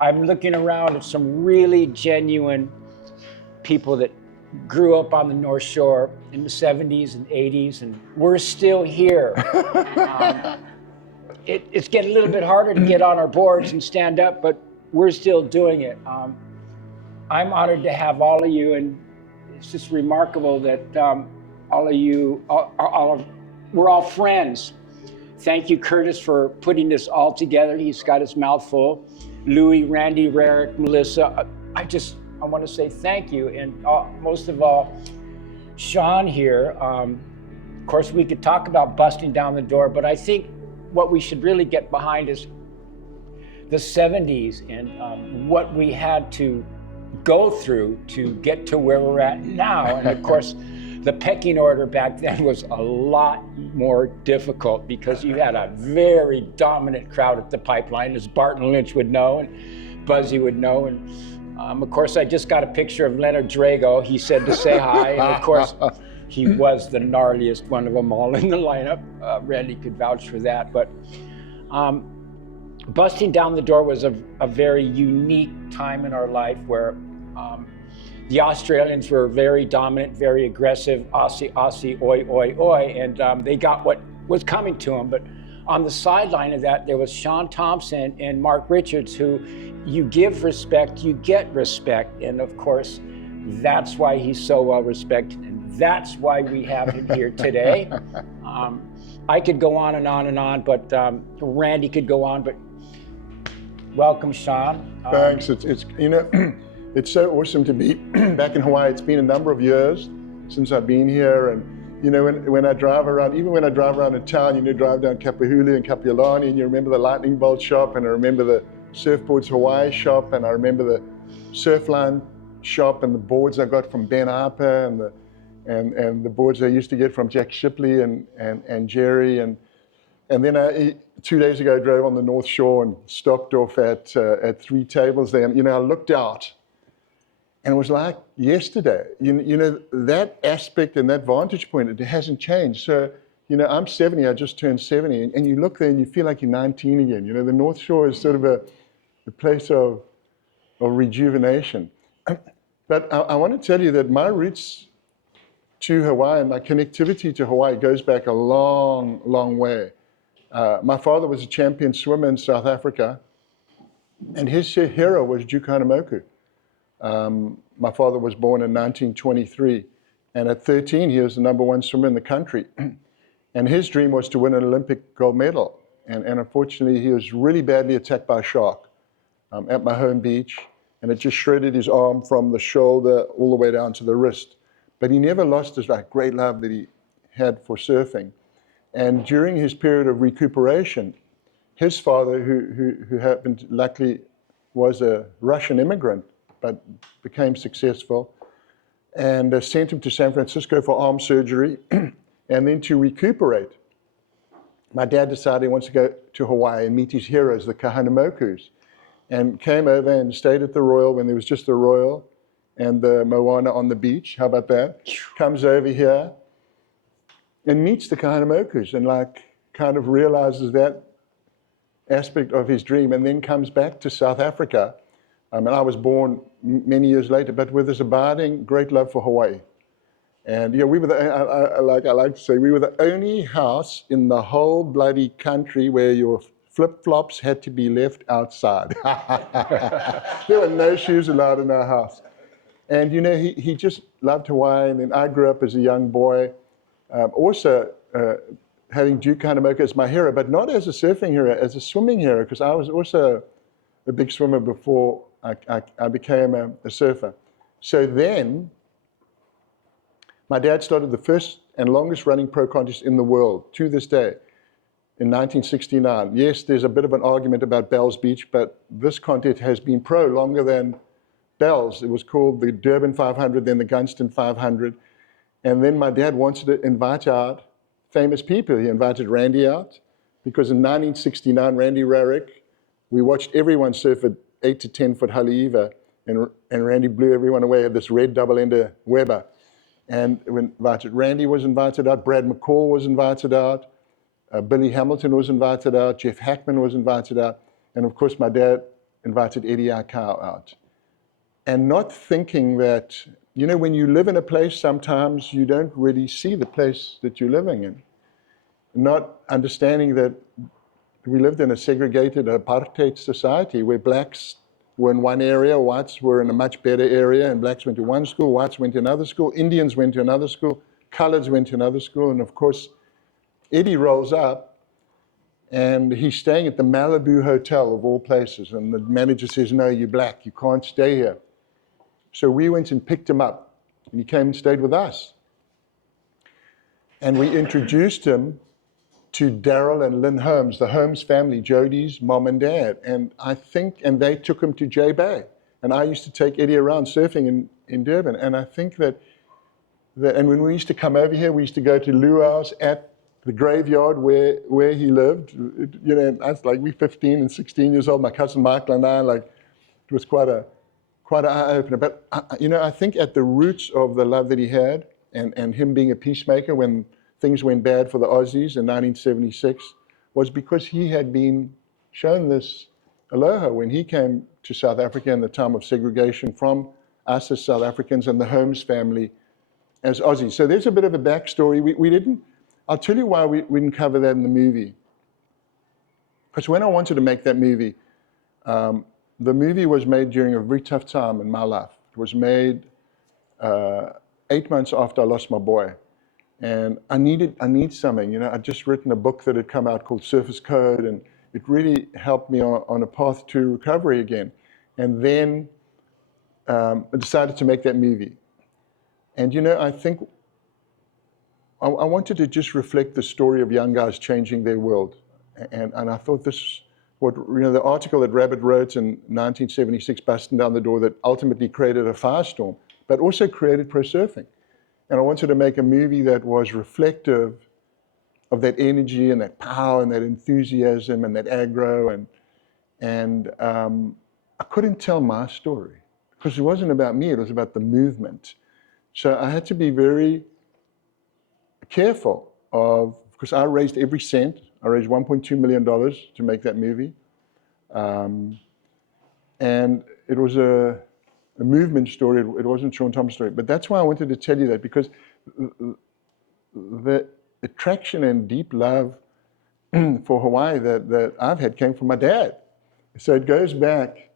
I'm looking around at some really genuine people that grew up on the North Shore in the 70s and 80s, and we're still here. It's getting a little bit harder to get on our boards and stand up, but we're still doing it. I'm honored to have all of you, and it's just remarkable that all of you, we're all friends. Thank you, Curtis, for putting this all together. He's got his mouth full. Louis, Randy, Rarrick, Melissa, I want to say thank you. And most of all, Shaun here. Of course, we could talk about busting down the door, but I think what we should really get behind is the 70s and what we had to go through to get to where we're at now. And of course, the pecking order back then was a lot more difficult because you had a very dominant crowd at the pipeline, as Barton Lynch would know and Buzzy would know. And of course, I just got a picture of Leonard Drago. He said to say hi. And of course, he was the gnarliest one of them all in the lineup. Randy could vouch for that. But busting down the door was a very unique time in our life where the Australians were very dominant, very aggressive, Aussie, Aussie, oi, oi, oi, and they got what was coming to them. But on the sideline of that, there was Shaun Tomson and Mark Richards, who you give respect, you get respect. And of course, that's why he's so well respected. And that's why we have him here today. I could go on and on and on, but Randy could go on, but welcome, Shaun. Thanks, it's you know, it's so awesome to be back in Hawaii. It's been a number of years since I've been here, and you know, when I drive around, even when I drive around in town, you know, drive down Kapahulu and Kapiolani, and you remember the lightning bolt shop, and I remember the Surfboards Hawaii shop, and I remember the Surfline shop, and the boards I got from Ben Harper, and the boards I used to get from Jack Shipley and Jerry, and then 2 days ago I drove on the North Shore and stopped off at Three Tables there, and you know, I looked out. And it was like yesterday, you know, that aspect and that vantage point, it hasn't changed. So, you know, I'm 70, I just turned 70, and you look there and you feel like you're 19 again. You know, the North Shore is sort of a place of rejuvenation. But I want to tell you that my roots to Hawaii and my connectivity to Hawaii goes back a long, long way. My father was a champion swimmer in South Africa, and his hero was Duke Kahanamoku. My father was born in 1923, and at 13 he was the #1 swimmer in the country. And his dream was to win an Olympic gold medal. And unfortunately he was really badly attacked by a shark at my home beach, and it just shredded his arm from the shoulder all the way down to the wrist. But he never lost his great love that he had for surfing. And during his period of recuperation, his father, who happened, luckily was a Russian immigrant, but became successful, and sent him to San Francisco for arm surgery, and then to recuperate. My dad decided he wants to go to Hawaii and meet his heroes, the Kahanamokus, and came over and stayed at the Royal when there was just the Royal and the Moana on the beach. How about that? Comes over here and meets the Kahanamokus and kind of realizes that aspect of his dream, and then comes back to South Africa. And I was born many years later, but with this abiding great love for Hawaii. And we were I like to say, we were the only house in the whole bloody country where your flip-flops had to be left outside. There were no shoes allowed in our house. And he just loved Hawaii, and then I grew up as a young boy, also having Duke Kahanamoku as my hero, but not as a surfing hero, as a swimming hero, because I was also a big swimmer before I became a surfer. So then, my dad started the first and longest running pro contest in the world to this day, in 1969. Yes, there's a bit of an argument about Bell's Beach, but this contest has been pro longer than Bell's. It was called the Durban 500, then the Gunston 500. And then my dad wanted to invite out famous people. He invited Randy out, because in 1969, Randy Rarrick, we watched everyone surf at 8 to 10 foot Haleiwa, and Randy blew everyone away at this red double-ender Weber. And Randy was invited out, Brad McCall was invited out, Billy Hamilton was invited out, Jeff Hackman was invited out, and of course my dad invited Eddie, our cow, out. And not thinking that, you know, when you live in a place, sometimes you don't really see the place that you're living in. Not understanding that we lived in a segregated apartheid society where blacks were in one area, whites were in a much better area, and blacks went to one school, whites went to another school, Indians went to another school, coloreds went to another school, and of course, Eddie rolls up, and he's staying at the Malibu Hotel of all places, and the manager says, no, you're black, you can't stay here. So we went and picked him up, and he came and stayed with us. And we introduced him to Daryl and Lynn Holmes, the Holmes family, Jody's mom and dad. And they took him to J Bay. And I used to take Eddie around surfing in Durban. And I think and when we used to come over here, we used to go to luau's at the graveyard where he lived. You know, I was like, we're 15 and 16 years old, my cousin Michael and I, like, it was quite an eye-opener. But, you know, I think at the roots of the love that he had and him being a peacemaker when things went bad for the Aussies in 1976 was because he had been shown this aloha when he came to South Africa in the time of segregation from us as South Africans and the Holmes family as Aussies. So there's a bit of a backstory. We didn't, I'll tell you why we didn't cover that in the movie. Because when I wanted to make that movie, the movie was made during a very tough time in my life. It was made 8 months after I lost my boy. And I need something, you know. I'd just written a book that had come out called Surface Code, and it really helped me on a path to recovery again. And then I decided to make that movie. And, you know, I think I wanted to just reflect the story of young guys changing their world. And I thought the article that Rabbit wrote in 1976, busting down the door, that ultimately created a firestorm, but also created pro surfing. And I wanted to make a movie that was reflective of that energy and that power and that enthusiasm and that aggro. And I couldn't tell my story because it wasn't about me, it was about the movement. So I had to be very careful because I raised every cent. I raised $1.2 million to make that movie. And it was a movement story. It wasn't Shaun Tomson's story. But that's why I wanted to tell you that, because the attraction and deep love for Hawaii that I've had came from my dad. So it goes back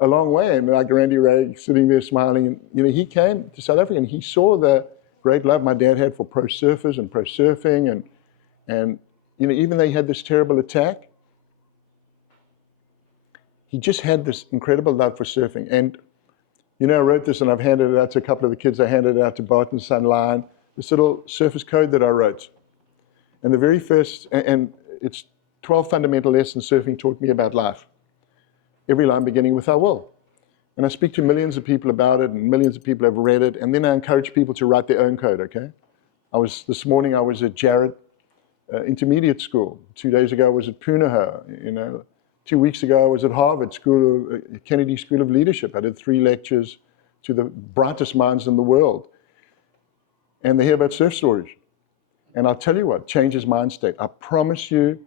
a long way. And like Randy Ray sitting there smiling, and, you know, he came to South Africa and he saw the great love my dad had for pro surfers and pro surfing. And you know, even though he had this terrible attack, he just had this incredible love for surfing. And you know, I wrote this and I've handed it out to a couple of the kids. I handed it out to Barton's son, Lion, this little surface code that I wrote. And the very first, and it's 12 fundamental lessons surfing taught me about life. Every line beginning with I will. And I speak to millions of people about it, and millions of people have read it. And then I encourage people to write their own code, okay? This morning I was at Jarrett Intermediate School. 2 days ago I was at Punahou, you know. 2 weeks ago I was at Harvard Kennedy School of Leadership. I did 3 lectures to the brightest minds in the world. And they hear about surf stories. And I'll tell you what, changes mind state. I promise you,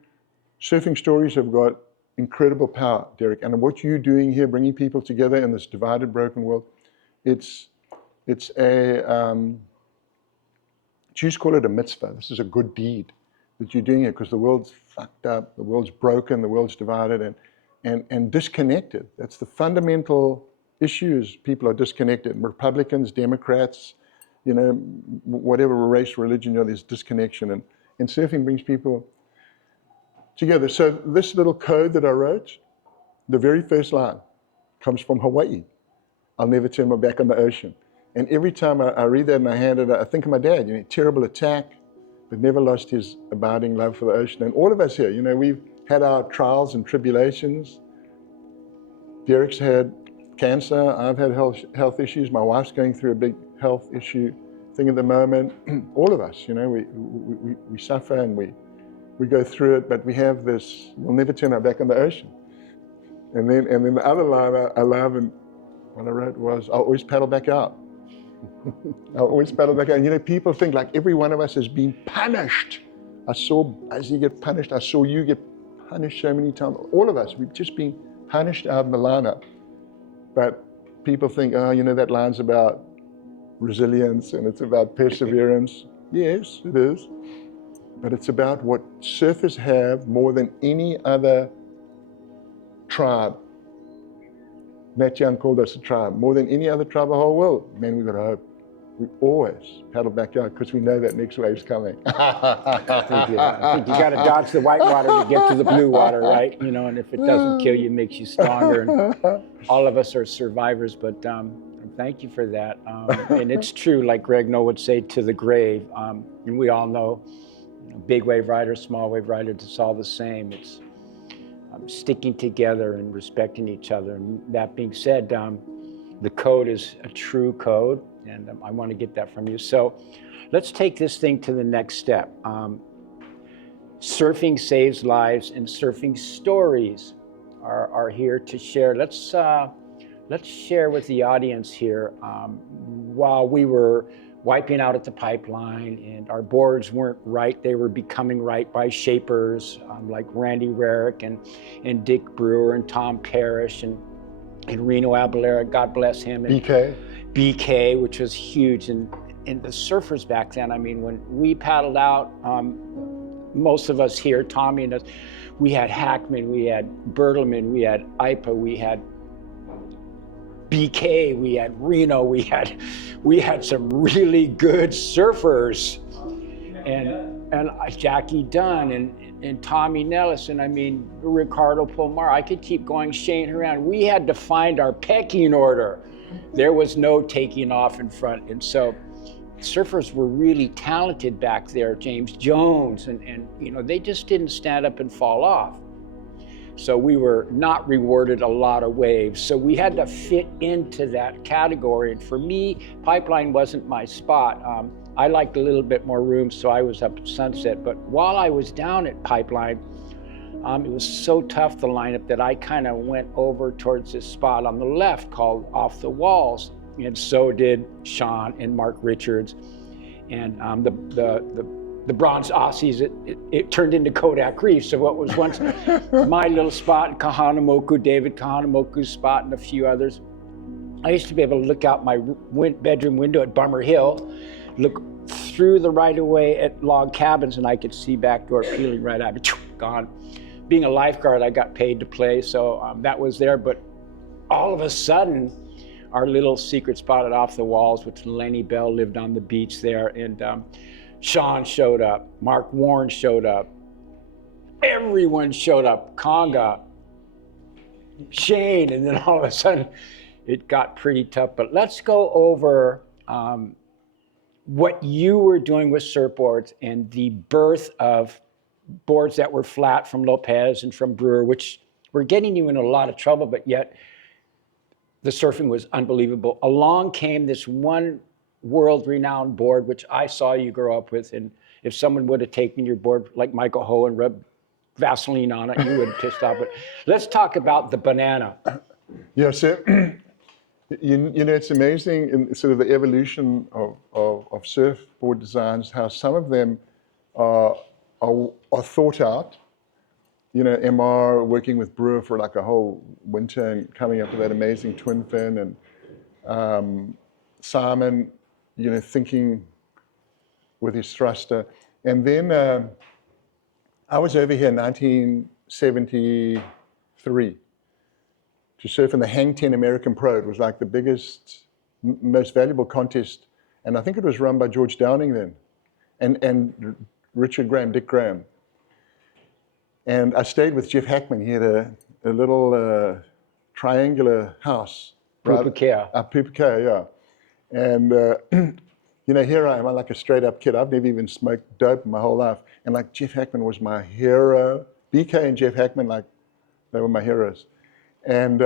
surfing stories have got incredible power, Darrick. And what you're doing here, bringing people together in this divided, broken world, it's Jews call it a mitzvah. This is a good deed that you're doing it because the world's fucked up, the world's broken, the world's divided and disconnected. That's the fundamental issues. People are disconnected. Republicans, Democrats, you know, whatever race, religion, you know, there's disconnection. And surfing brings people together. So this little code that I wrote, the very first line comes from Hawaii. I'll never turn my back on the ocean. And every time I read that and I hand it, I think of my dad, you know, terrible attack, but never lost his abiding love for the ocean. And all of us here, you know, we've had our trials and tribulations. Darrick's had cancer. I've had health issues. My wife's going through a big health issue thing at the moment. All of us, you know, we suffer and we go through it, but we have this, we'll never turn our back on the ocean. And then the other line I love and what I wrote was, I'll always paddle back out. I'll always paddle back out. And you know, people think like every one of us has been punished. I saw Buzzy get punished. I saw you get punished so many times. All of us, we've just been punished out in the lineup. But people think, oh, you know, that line's about resilience and it's about perseverance. Yes, it is. But it's about what surfers have more than any other tribe. Matt Young called us a tribe. More than any other tribe in the whole world. Man, we've got to hope. We always paddle back out because we know that next wave's coming. I think you got to dodge the white water to get to the blue water, right? You know, and if it doesn't kill you, it makes you stronger. And all of us are survivors, but thank you for that. And it's true, like Greg Noah would say, to the grave. And we all know, big wave riders, small wave riders, it's all the same. It's sticking together and respecting each other. And that being said, the code is a true code, and I want to get that from you. So let's take this thing to the next step. Surfing saves lives, and surfing stories are here to share. Let's share with the audience here. While we were wiping out at the pipeline and our boards weren't right, they were becoming right by shapers like Randy Rarrick and Dick Brewer and Tom Parrish and Reno Abalera, God bless him. And BK, which was huge. And the surfers back then, I mean, when we paddled out, most of us here, Tommy and us, we had Hackman, we had Bertelman, we had Ipa, we had BK, we had Reno, we had some really good surfers, and Jackie Dunn and Tommy Nellis, and I mean Ricardo Pomar. I could keep going, Shane Horan. We had to find our pecking order. There was no taking off in front, and so surfers were really talented back there. James Jones, and you know, they just didn't stand up and fall off. So we were not rewarded a lot of waves. So we had to fit into that category. And for me, Pipeline wasn't my spot. I liked a little bit more room, so I was up at Sunset. But while I was down at Pipeline, it was so tough, the lineup, that I kind of went over towards this spot on the left called Off the Walls. And so did Shaun and Mark Richards. And the bronze Aussies, it turned into Kodak Reef. So what was once my little spot, Kahanamoku, David Kahanamoku's spot, and a few others, I used to be able to look out my bedroom window at Bummer Hill, look through the right-of-way at log cabins, and I could see backdoor peeling right out, gone. Being a lifeguard, I got paid to play, so that was there. But all of a sudden, our little secret spot at Off the Walls, which Lenny Bell lived on the beach there, and Shaun showed up, Mark Warren showed up, everyone showed up, Conga, Shane, and then all of a sudden it got pretty tough. But let's go over what you were doing with surfboards and the birth of boards that were flat from Lopez and from Brewer, which were getting you in a lot of trouble, but yet the surfing was unbelievable. Along came this one world-renowned board, which I saw you grow up with, and if someone would have taken your board like Michael Ho and rubbed Vaseline on it, you would have pissed off. But let's talk about the banana. Yeah, so you know, it's amazing in sort of the evolution of surfboard designs, how some of them are thought out. You know, MR working with Brewer for like a whole winter and coming up with that amazing twin fin, and Simon, you know, thinking with his thruster. And then I was over here in 1973 to surf in the Hang 10 American Pro. It was like the biggest, most valuable contest. And I think it was run by George Downing then, and Richard Graham, Dick Graham. And I stayed with Jeff Hackman. He had a little triangular house. Pupukea. Pupukea, yeah. And, you know, here I am, I'm like a straight up kid. I've never even smoked dope in my whole life. And like Jeff Hackman was my hero. BK and Jeff Hackman, like, they were my heroes. And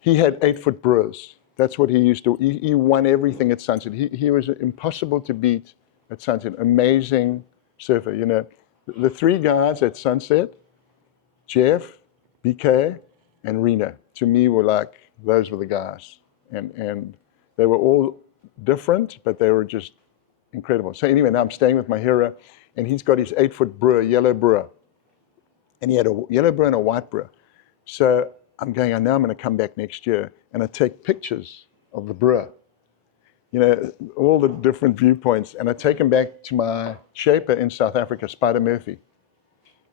he had 8-foot Brewers. That's what he used to, he won everything at Sunset. He was impossible to beat at Sunset. Amazing surfer, you know. The three guys at Sunset, Jeff, BK, and Reno, to me were like, those were the guys. And they were all different, but they were just incredible. So anyway, now I'm staying with my hero, and he's got his 8-foot Brewer, yellow Brewer. And he had a yellow Brewer and a white Brewer. So I'm going, I know I'm going to come back next year, and I take pictures of the brewer, you know, all the different viewpoints, and I take them back to my shaper in South Africa, Spider Murphy.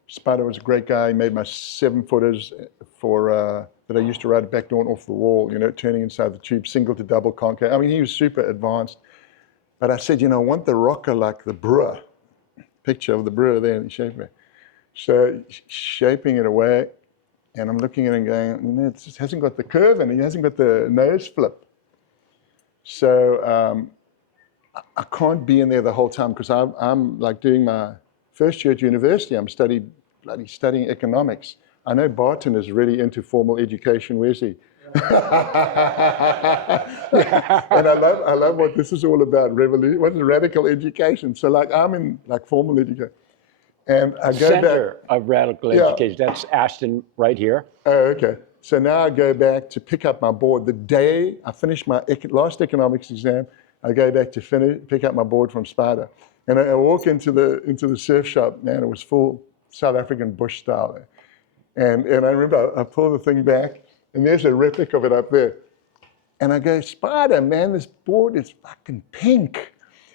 Spider was a great guy. He made my 7-footers for that I used to ride back door and off the wall, you know, turning inside the tube, single to double conquer. I mean, he was super advanced. But I said, you know, I want the rocker like the brewer. Picture of the brewer there in the shaper. So shaping it away, and I'm looking at it and going, you know, it just hasn't got the curve and it hasn't got the nose flip. So I can't be in there the whole time because I'm like doing my first year at university. I'm studying economics. I know Barton is really into formal education. Where's he? And I love what this is all about. Revolution. What is radical education? So like I'm in like formal education, and I go Center back. of radical Yeah. education. That's Ashton right here. Oh, okay. So now I go back to pick up my board. The day I finish my last economics exam, I go back to pick up my board from Sparta. And I walk into the surf shop, man, it was full South African bush style there. And I remember I pull the thing back, and there's a replica of it up there. And I go, Sparta, man, this board is fucking pink.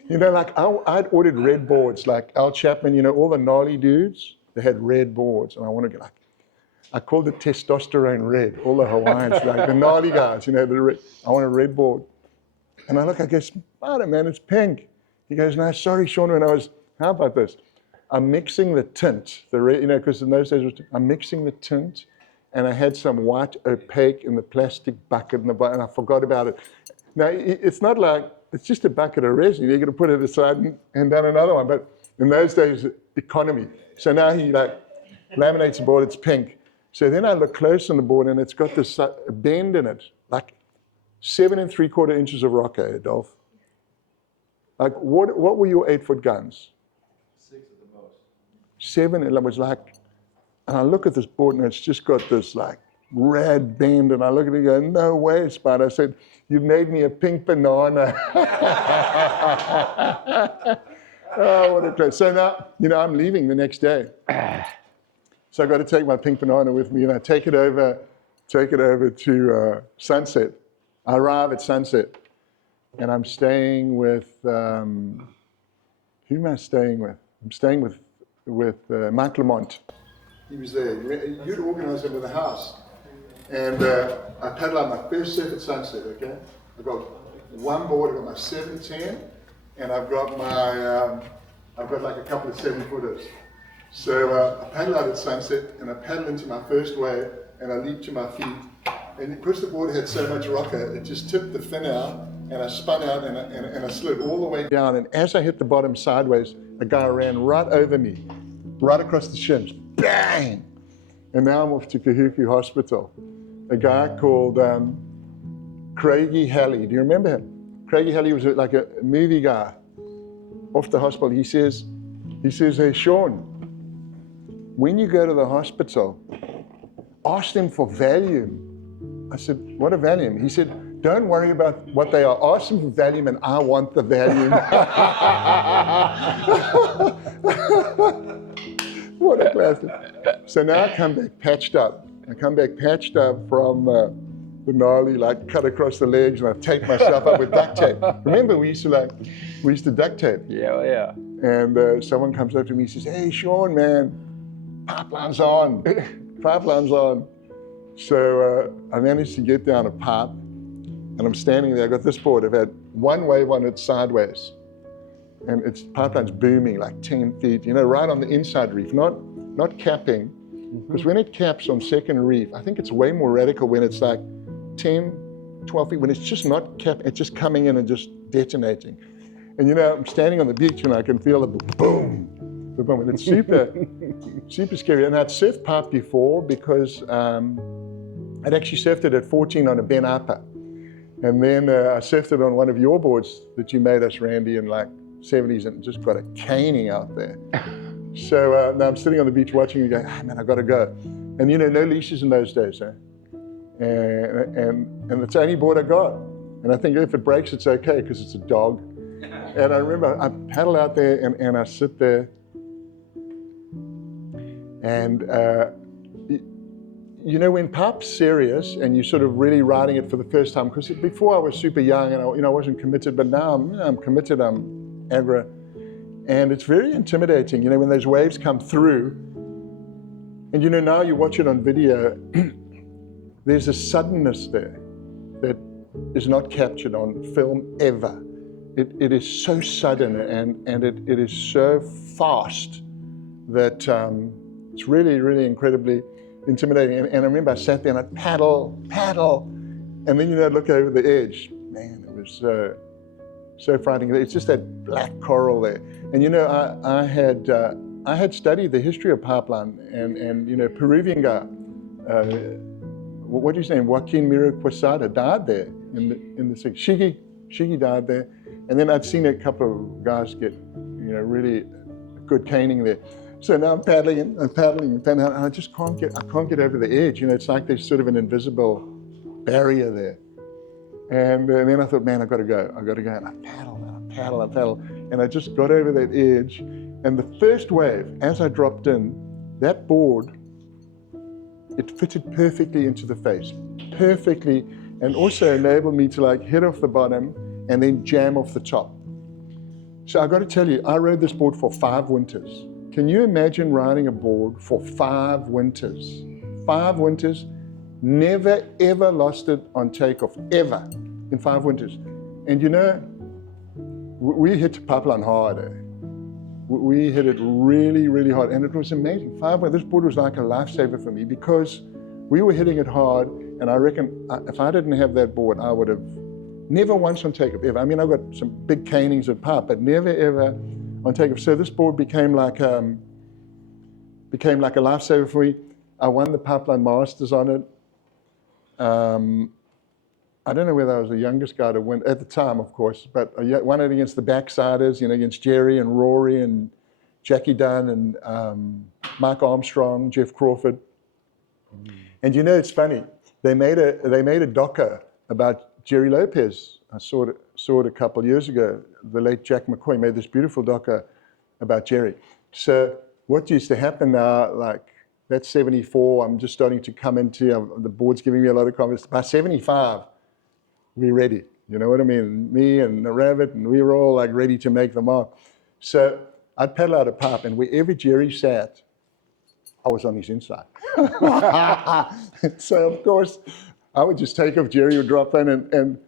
You know, like I'd ordered red boards, like Al Chapman, you know, all the gnarly dudes, they had red boards. And I want to get like, I called it testosterone red, all the Hawaiians, like the gnarly guys, you know, I want a red board. And I look, I go, Sparta, man, it's pink. He goes, no, sorry, Shaun, how about this? I'm mixing the tint, the red, you know, because in those days, I'm mixing the tint, and I had some white opaque in the plastic bucket, and I forgot about it. Now, it's not like, it's just a bucket of resin. You're going to put it aside and then another one. But in those days, economy. So now he like laminates the board, it's pink. So then I look close on the board, and it's got this bend in it, like 7 3/4 inches of rocker, Adolf. Like, what were your 8-foot guns? 6 at the most. 7, and it was like, and I look at this board, and it's just got this like red bend, and I look at it and go, no way, Spider. I said, you've made me a pink banana. Oh, what a place. So now, you know, I'm leaving the next day. So I got to take my pink banana with me, and I take it over to Sunset. I arrive at Sunset, and I'm staying with, who am I staying with? I'm staying with Mike Lamont. He was there. You'd organized him with the house. And I paddle out my first surf at Sunset, okay? I've got one board, I've got my 710, and I've got like a couple of 7-footers. So I paddle out at Sunset, and I paddle into my first wave, and I leap to my feet. And because the board had so much rocker, it just tipped the fin out, and I spun out, and I slid all the way down. And as I hit the bottom sideways, a guy ran right over me, right across the shins, bang! And now I'm off to Kahuku Hospital. A guy called Craigie Halley. Do you remember him? Craigie Halley was like a movie guy off the hospital. He says, hey, Shaun, when you go to the hospital, ask them for Valium. I said, what a Valium? He said, don't worry about what they are. Ask them for Valium, and I want the Valium. What a classic. So now I come back patched up. I come back patched up from the gnarly, like cut across the legs, and I tape myself up with duct tape. Remember, we used to duct tape. Yeah. And someone comes up to me and says, hey, Shaun, man, pipeline's on. Pipeline's on. So I managed to get down a pipe, and I'm standing there. I got this board. I've had one wave on it sideways, and its pipeline's booming like 10 feet, you know, right on the inside reef, not capping. Because when it caps on second reef, I think it's way more radical when it's like 10, 12 feet, when it's just not capped, it's just coming in and just detonating. And you know, I'm standing on the beach and I can feel the boom, the boom, and it's super scary. And I'd surfed pipe before because I'd actually surfed it at 14 on a Ben Upper. And then I surfed it on one of your boards that you made us, Randy, in like 70s, and just got a caning out there. So now I'm sitting on the beach watching and going, man, I got to go. And you know, no leashes in those days, eh? And it's the only board I got. And I think if it breaks, it's okay because it's a dog. And I remember I paddle out there and I sit there. And you know, when pipe's serious and you're sort of really riding it for the first time, because before I was super young and I wasn't committed, but now I'm committed, I'm aggro. And it's very intimidating, you know, when those waves come through. And you know, now you watch it on video, there's a suddenness there that is not captured on film ever. It is so sudden and it is so fast that it's really, really incredibly intimidating. And I remember I sat there and I'd paddle, and then, you know, I'd look over the edge. Man, it was so frightening. It's just that black coral there. And you know, I had studied the history of pipeline, and you know, Peruvian guy, what do you say, Joaquin Mira Quesada died there in the Shigi died there. And then I'd seen a couple of guys get, you know, really good caning there. So now I'm paddling and I just can't get over the edge. You know, it's like there's sort of an invisible barrier there. And then I thought, man, I've got to go. And I paddle. And I just got over that edge. And the first wave, as I dropped in, that board, it fitted perfectly into the face. Perfectly. And also enabled me to like hit off the bottom and then jam off the top. So I got to tell you, I rode this board for 5 winters. Can you imagine riding a board for 5 winters? 5 winters, never ever lost it on takeoff, ever, in 5 winters. And you know, we hit pipeline hard. We hit it really, really hard, and it was amazing. 5 winters, this board was like a lifesaver for me because we were hitting it hard, and I reckon if I didn't have that board, I would have never once on takeoff ever. I mean, I got some big canings at pipe, but never ever on takeoff. So this board became like a lifesaver for me. I won the Pipeline Masters on it. I don't know whether I was the youngest guy to win at the time, of course, but I won it against the Backsiders, you know, against Jerry and Rory and Jackie Dunn and Mike Armstrong, Jeff Crawford. And you know, it's funny. They made a doco about Jerry Lopez. I saw it a couple of years ago. The late Jack McCoy made this beautiful doco about Jerry. So what used to happen now, like that's 74, I'm just starting to come into, the board's giving me a lot of confidence. By 75, we're ready. You know what I mean? Me and the Rabbit, and we were all like ready to make the mark. So I'd paddle out a pipe, and wherever Jerry sat, I was on his inside. So of course, I would just take off, Jerry would drop in, and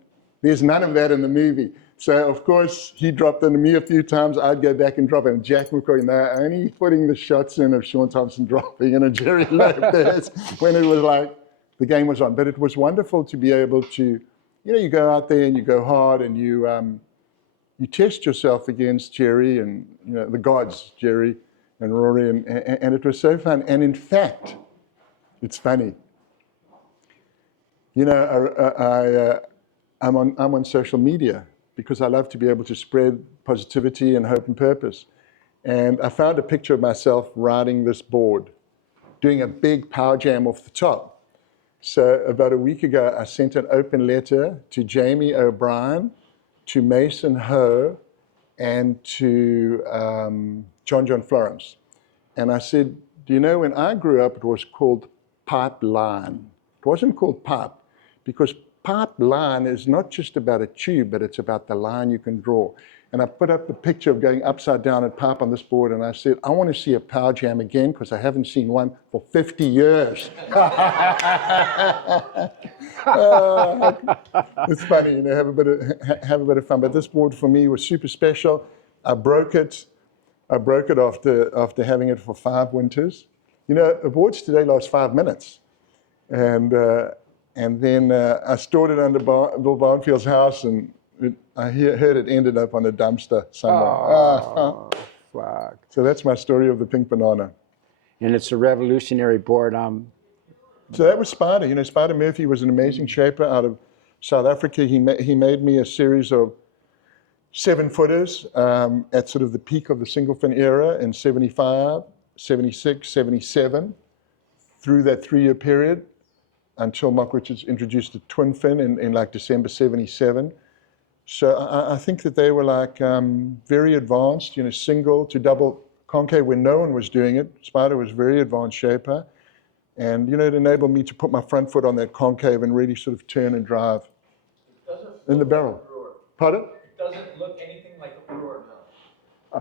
there's none of that in the movie. So of course, he dropped into me a few times, I'd go back and drop in. Jack McCoy, now only putting the shots in of Shaun Tomson dropping in a Jerry Lopez when it was like, the game was on. But it was wonderful to be able to, you know, you go out there and you go hard and you test yourself against Jerry and, you know, the gods, Jerry and Rory, and it was so fun. And in fact, it's funny. You know, I'm on social media because I love to be able to spread positivity and hope and purpose. And I found a picture of myself riding this board, doing a big power jam off the top. So about a week ago, I sent an open letter to Jamie O'Brien, to Mason Ho, and to John Florence. And I said, do you know, when I grew up, it was called pipeline. It wasn't called pipe, because pipeline is not just about a tube, but it's about the line you can draw. And I put up the picture of going upside down at pipe on this board, and I said, I want to see a power jam again, because I haven't seen one for 50 years. It's funny, you know, have a bit of fun. But this board for me was super special. I broke it after having it for 5 winters. You know, boards today last 5 minutes. And then I stored it under Bill Barnfield's house, and I heard it ended up on a dumpster somewhere. Fuck. So that's my story of the pink banana. And it's a revolutionary board. So that was Spider. You know, Spider Murphy was an amazing shaper out of South Africa. He made me a series of 7-footers at sort of the peak of the single fin era in 75, 76, 77, through that 3-year period until Mark Richards introduced the twin fin in like December 77. So I think that they were like very advanced, you know, single to double concave when no one was doing it. Spider was very advanced shaper. And, it enabled me to put my front foot on that concave and really sort of turn and drive in the barrel. Pardon? It doesn't look anything like a brewer,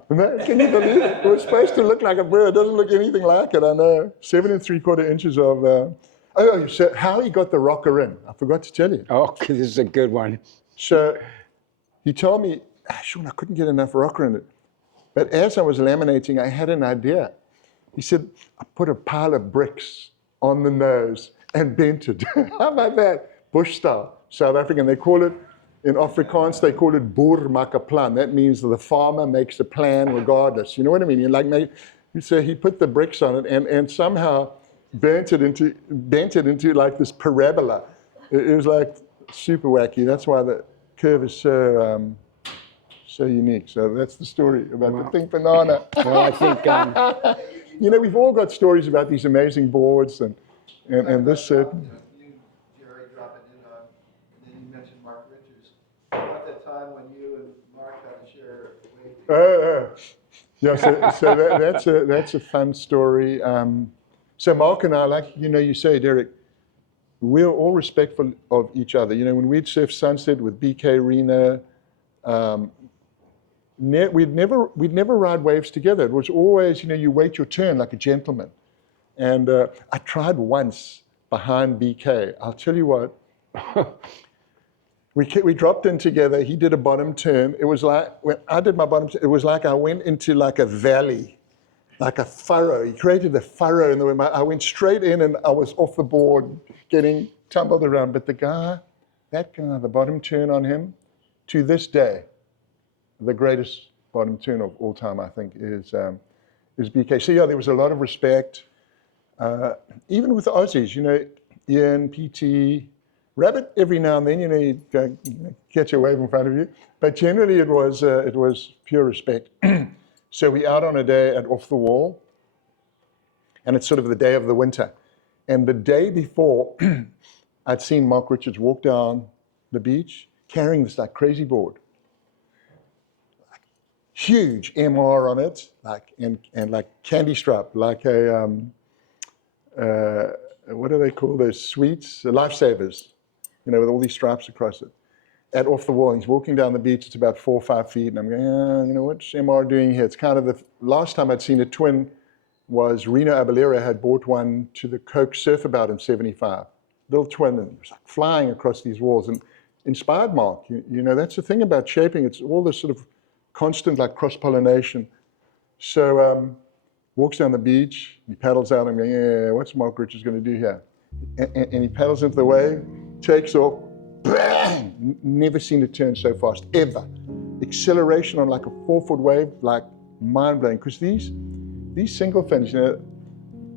no. No, can you believe it? It was supposed to look like a brewer. It doesn't look anything like it, I know. 7 3/4 inches of... so how he got the rocker in, I forgot to tell you. Oh, this is a good one. So he told me, Shaun, I couldn't get enough rocker in it. But as I was laminating, I had an idea. He said, I put a pile of bricks on the nose and bent it. How about that? Bush style, South African. They call it, in Afrikaans, they call it boer maak 'n plan. That means the farmer makes a plan regardless. You know what I mean? So he put the bricks on it and somehow bent it into like this parabola. It was like super wacky. That's why the curve is so unique. So that's the story about the pink banana. Well, I think We've all got stories about these amazing boards and this certain. You, Jerry, drop it in on, and then you mentioned Mark Richards. About that time when you and Mark had to share a weight. Yeah, so that's a fun story. So Mark and I, like you say, Darrick, we're all respectful of each other. When we'd surf Sunset with BK Reno, we'd never ride waves together. It was always, you wait your turn like a gentleman. And I tried once behind BK. I'll tell you what, we dropped in together. He did a bottom turn. It was like, when I did my bottom turn, it was like I went into like a valley, like a furrow. He created a furrow in the way. I went straight in and I was off the board, getting tumbled around. But that guy, the bottom turn on him, to this day, the greatest bottom turn of all time, I think, is BK. So yeah, there was a lot of respect. Even with the Aussies, Ian, PT, Rabbit, every now and then, you catch a wave in front of you. But generally it was pure respect. So we out on a day at Off the Wall, and it's sort of the day of the winter. And the day before, I'd seen Mark Richards walk down the beach carrying this like crazy board. Huge MR on it, and like candy stripe, like a what do they call those sweets? Lifesavers, with all these stripes across it. At Off the Wall, he's walking down the beach. It's about 4 or 5 feet, and I'm going, what's MR doing here? It's kind of the last time I'd seen a twin was Reno Abelera had bought one to the Coke Surfabout in '75, little twin, and it was like flying across these walls, and inspired Mark. That's the thing about shaping. It's all this sort of constant like cross-pollination. So walks down the beach, he paddles out, I'm going, what's Mark Richards going to do here? And he paddles into the wave, takes off, bang! Never seen it turn so fast, ever. Acceleration on like a 4-foot wave, like mind-blowing. Because these single fins,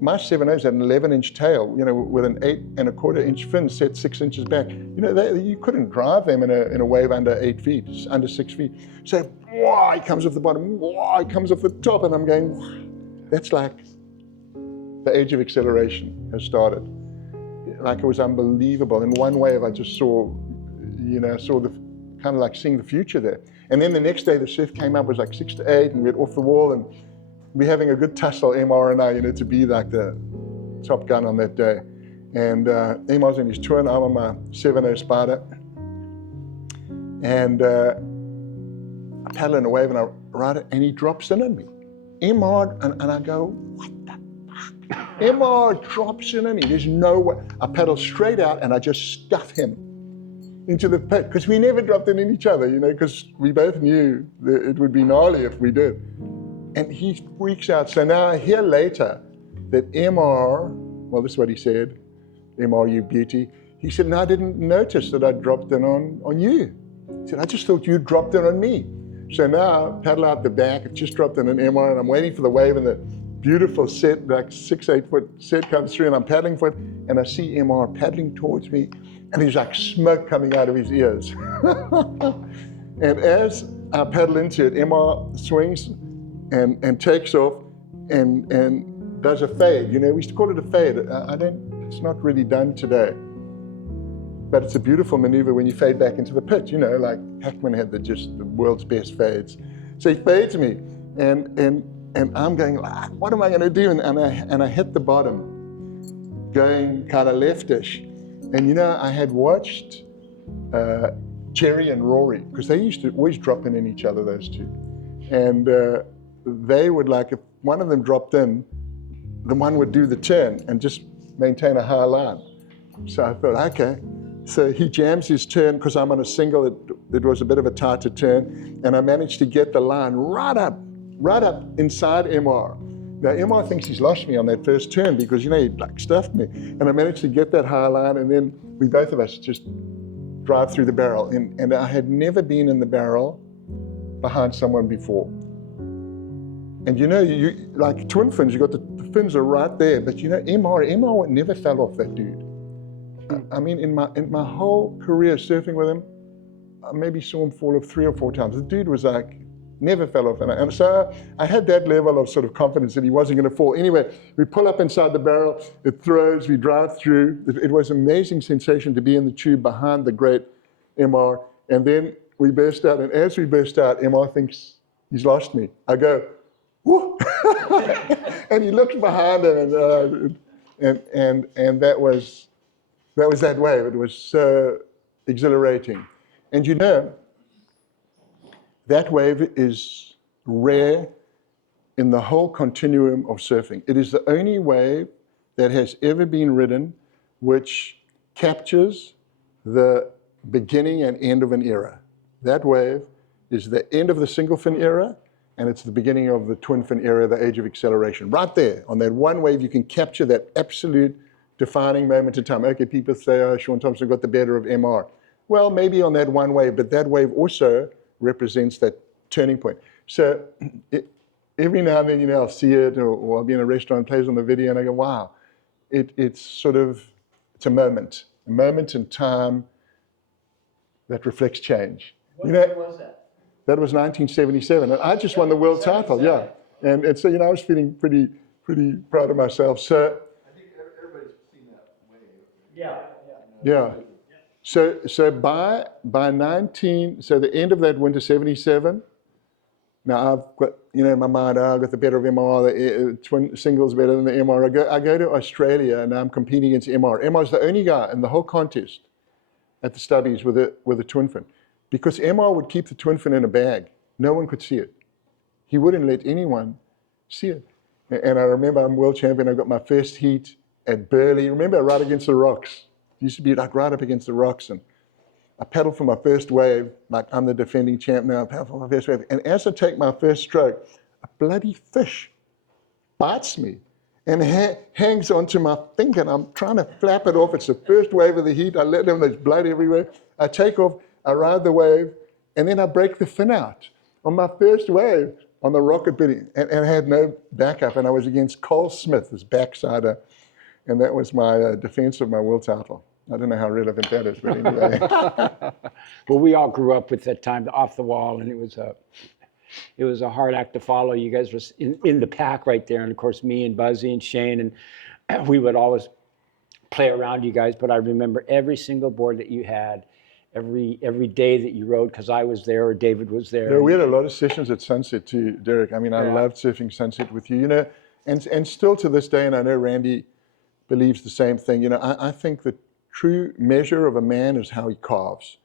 my 7.0s had an 11-inch tail, with an 8 1/4 inch fin set 6 inches back. You couldn't drive them in a wave under 8 feet, under 6 feet. So, wow, he comes off the bottom, wow, he comes off the top, and I'm going, wow. That's like the age of acceleration has started. Like, it was unbelievable. In one wave, I just saw the kind of like seeing the future there. And then the next day, the surf came up, was like 6 to 8, and we were Off the Wall, and we're having a good tussle, MR and I, to be like the top gun on that day. And MR's in his twin, I'm on my 7.0 Spider. And I paddle in a wave and I ride it, and he drops in on me. MR, and I go, what the fuck? MR drops in on me. There's no way. I paddle straight out and I just stuff him into the pit, because we never dropped in each other, because we both knew that it would be gnarly if we did. And he freaks out. So now I hear later that MR, well, this is what he said, MR, you beauty. He said, no, I didn't notice that I dropped in on you. He said, I just thought you dropped in on me. So now I paddle out the back, I've just dropped in an MR, and I'm waiting for the wave, and the beautiful set, like 6, 8 foot set comes through, and I'm paddling for it, and I see MR paddling towards me, and there's like smoke coming out of his ears. And as I paddle into it, MR swings and takes off and does a fade. We used to call it a fade. It's not really done today. But it's a beautiful maneuver when you fade back into the pit, like Hackman had the world's best fades. So he fades me, and I'm going, what am I going to do? And I hit the bottom. going kind of leftish. And you know, I had watched Jerry and Rory, because they used to always drop in each other, those two. And they would, like, if one of them dropped in, the one would do the turn and just maintain a high line. So I thought, okay. So he jams his turn, because I'm on a single, it was a bit of a tighter turn, and I managed to get the line right up inside MR. Now MR thinks he's lost me on that first turn, because, you know, he like stuffed me. And I managed to get that high line, and then we both of us just drive through the barrel. And I had never been in the barrel behind someone before. And you know, you like twin fins, you got the fins are right there, but you know, MR never fell off that dude. I mean, in my whole career surfing with him, I maybe saw him fall off 3 or 4 times. The dude was like, never fell off. And so I had that level of sort of confidence that he wasn't going to fall. Anyway, we pull up inside the barrel, it throws, we drive through. It was an amazing sensation to be in the tube behind the great MR. And then we burst out, and as we burst out, MR thinks he's lost me. I go, whoo! And he looks behind him, and that was that wave. It was so exhilarating. And you know, that wave is rare in the whole continuum of surfing. It is the only wave that has ever been ridden which captures the beginning and end of an era. That wave is the end of the single fin era, and it's the beginning of the twin fin era, the age of acceleration. Right there, on that one wave, you can capture that absolute defining moment in time. Okay, people say, oh, Shaun Tomson got the better of MR. Well, maybe on that one wave, but that wave also represents that turning point. So every now and then, you know, I'll see it, or I'll be in a restaurant, plays on the video, and I go, wow, it's a moment in time that reflects change. What year was that? That was 1977, and I just won the world title, yeah. And so, you know, I was feeling pretty proud of myself. So, I think everybody's seen that wave. yeah. So by the end of that winter, 77, now I've got, you know, in my mind, I've got the better of MR, the twin singles better than the MR. I go to Australia, and I'm competing against MR. MR's the only guy in the whole contest at the Stubbies with a twin fin, because MR would keep the twin fin in a bag. No one could see it. He wouldn't let anyone see it. And I remember I'm world champion. I got my first heat at Burley. Remember, right against the rocks. It used to be like right up against the rocks, and I paddled for my first wave, like I'm the defending champ now. I paddled for my first wave, and as I take my first stroke, a bloody fish bites me and hangs onto my finger, and I'm trying to flap it off. It's the first wave of the heat. I let them, there's blood everywhere. I take off, I ride the wave, and then I break the fin out on my first wave on the rocket bidding, and I had no backup, and I was against Cole Smith, this backsider, and that was my defense of my world title. I don't know how relevant that is, but anyway. Well, we all grew up with that time, Off the Wall, and it was a hard act to follow. You guys were in the pack right there, and of course me and Buzzy and Cheyne, and we would always play around you guys. But I remember every single board that you had, every day that you rode, because I was there or David was there. Yeah, we had a lot of sessions at Sunset too, Darrick. I mean, I loved surfing Sunset with you, you know, and still to this day, and I know Randy believes the same thing. You know, I think the true measure of a man is how he carves,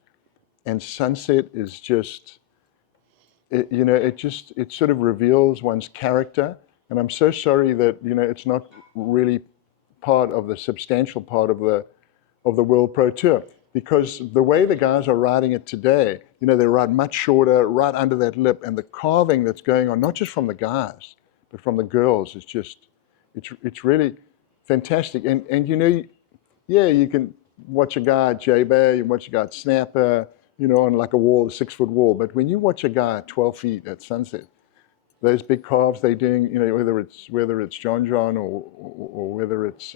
and Sunset is just, you know, it sort of reveals one's character. And I'm so sorry that, you know, it's not really part of the substantial part of the World Pro Tour, because the way the guys are riding it today, you know, they ride much shorter, right under that lip, and the carving that's going on, not just from the guys, but from the girls, is just, it's really fantastic. And you know, yeah, you can watch a guy at J-Bay, you watch a guy at Snapper, you know, on like a wall, a 6-foot wall. But when you watch a guy at 12 feet at Sunset, those big carves they're doing, you know, whether it's John or whether it's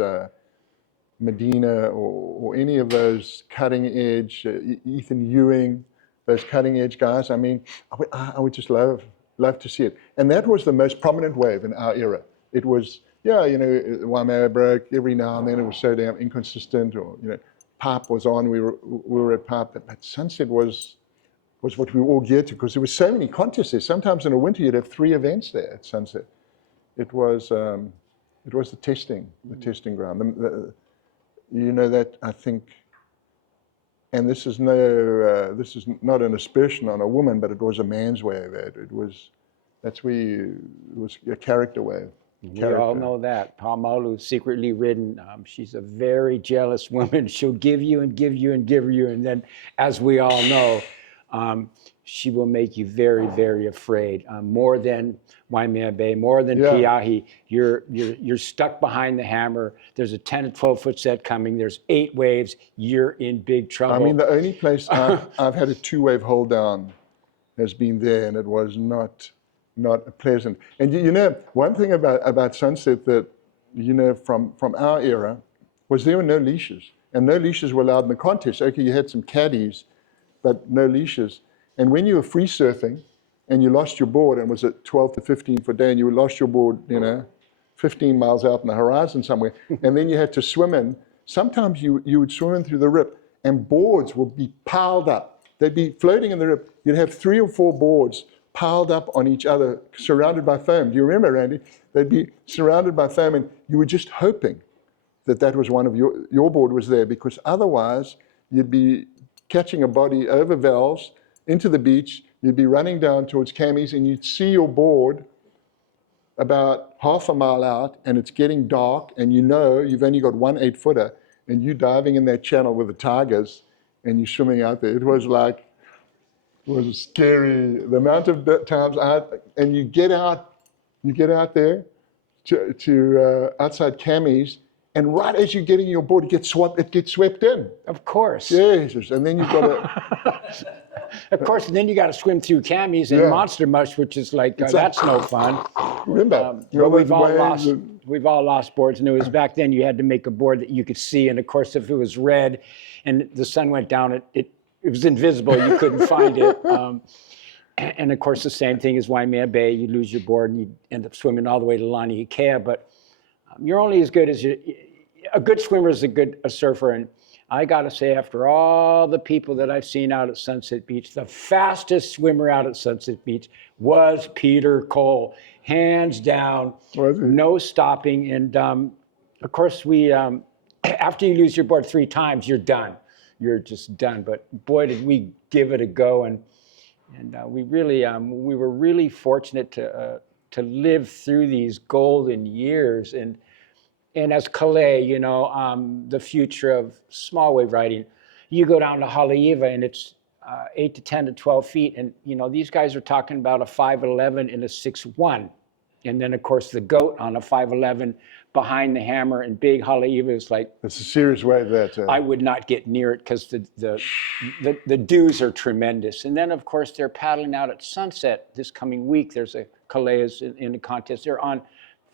Medina or any of those cutting edge, Ethan Ewing, those cutting edge guys, I mean, I would just love to see it. And that was the most prominent wave in our era. It was, yeah, you know, Waimea broke every now and then. It was so damn inconsistent, or, you know, Pipe was on, we were at Pipe, but Sunset was what we were all geared to, because there were so many contests there. Sometimes in a winter you'd have 3 events there at Sunset. It was It was the testing ground. You know that, I think, and this is not an aspersion on a woman, but it was a man's way of it. It was a character way. We all know that. Pamalu's secretly ridden. She's a very jealous woman. She'll give you and give you and give you. And then, as we all know, she will make you very, very afraid. More than Waimea, more than Piahi. You're stuck behind the hammer. There's a 10 to 12 foot set coming. There's 8 waves. You're in big trouble. I mean, the only place I've had a 2-wave hold down has been there, and it was not pleasant. And you know, one thing about Sunset that, you know, from our era was there were no leashes. And no leashes were allowed in the contest. Okay, you had some caddies, but no leashes. And when you were free surfing and you lost your board, and it was a 12 to 15 foot day, and you lost your board, you know, 15 miles out in the horizon somewhere, and then you had to swim in, sometimes you would swim in through the rip, and boards would be piled up. They'd be floating in the rip. You'd have 3 or 4 boards piled up on each other, surrounded by foam. Do you remember, Randy? They'd be surrounded by foam, and you were just hoping that was one of your board was there, because otherwise you'd be catching a body over valves into the beach. You'd be running down towards Camis, and you'd see your board about half a mile out, and it's getting dark, and you know you've only got 1 8-footer, and you diving in that channel with the tigers, and you're swimming out there. It was scary. The amount of times and you get out there to outside Camis, and right as you're getting your board, it gets swept in. Of course. Jesus, and then you've got to. Of course, and then you got to swim through Camis and Monster Mush, which is that's no fun. Remember, we've all lost boards, and it was back then you had to make a board that you could see, and of course, if it was red and the sun went down, it was invisible. You couldn't find it. And of course, the same thing as Waimea Bay. You lose your board and you end up swimming all the way to Laniakea. But you're only as good as a good swimmer is a surfer. And I got to say, after all the people that I've seen out at Sunset Beach, the fastest swimmer out at Sunset Beach was Peter Cole, hands down, no stopping. And of course, after you lose your board 3 times, you're done. You're just done. But boy, did we give it a go, and we were really fortunate to live through these golden years. And as Calais, you know, the future of small wave riding, you go down to Haleiwa and it's 8 to 10 to 12 feet, and you know these guys are talking about a 5'11" and a 6'1", and then of course the goat on a 5'11" behind the hammer, and big Haleiwa is like, it's a serious wave there too. I would not get near it because the dews are tremendous. And then of course they're paddling out at Sunset this coming week. There's a Calais in the contest. They're on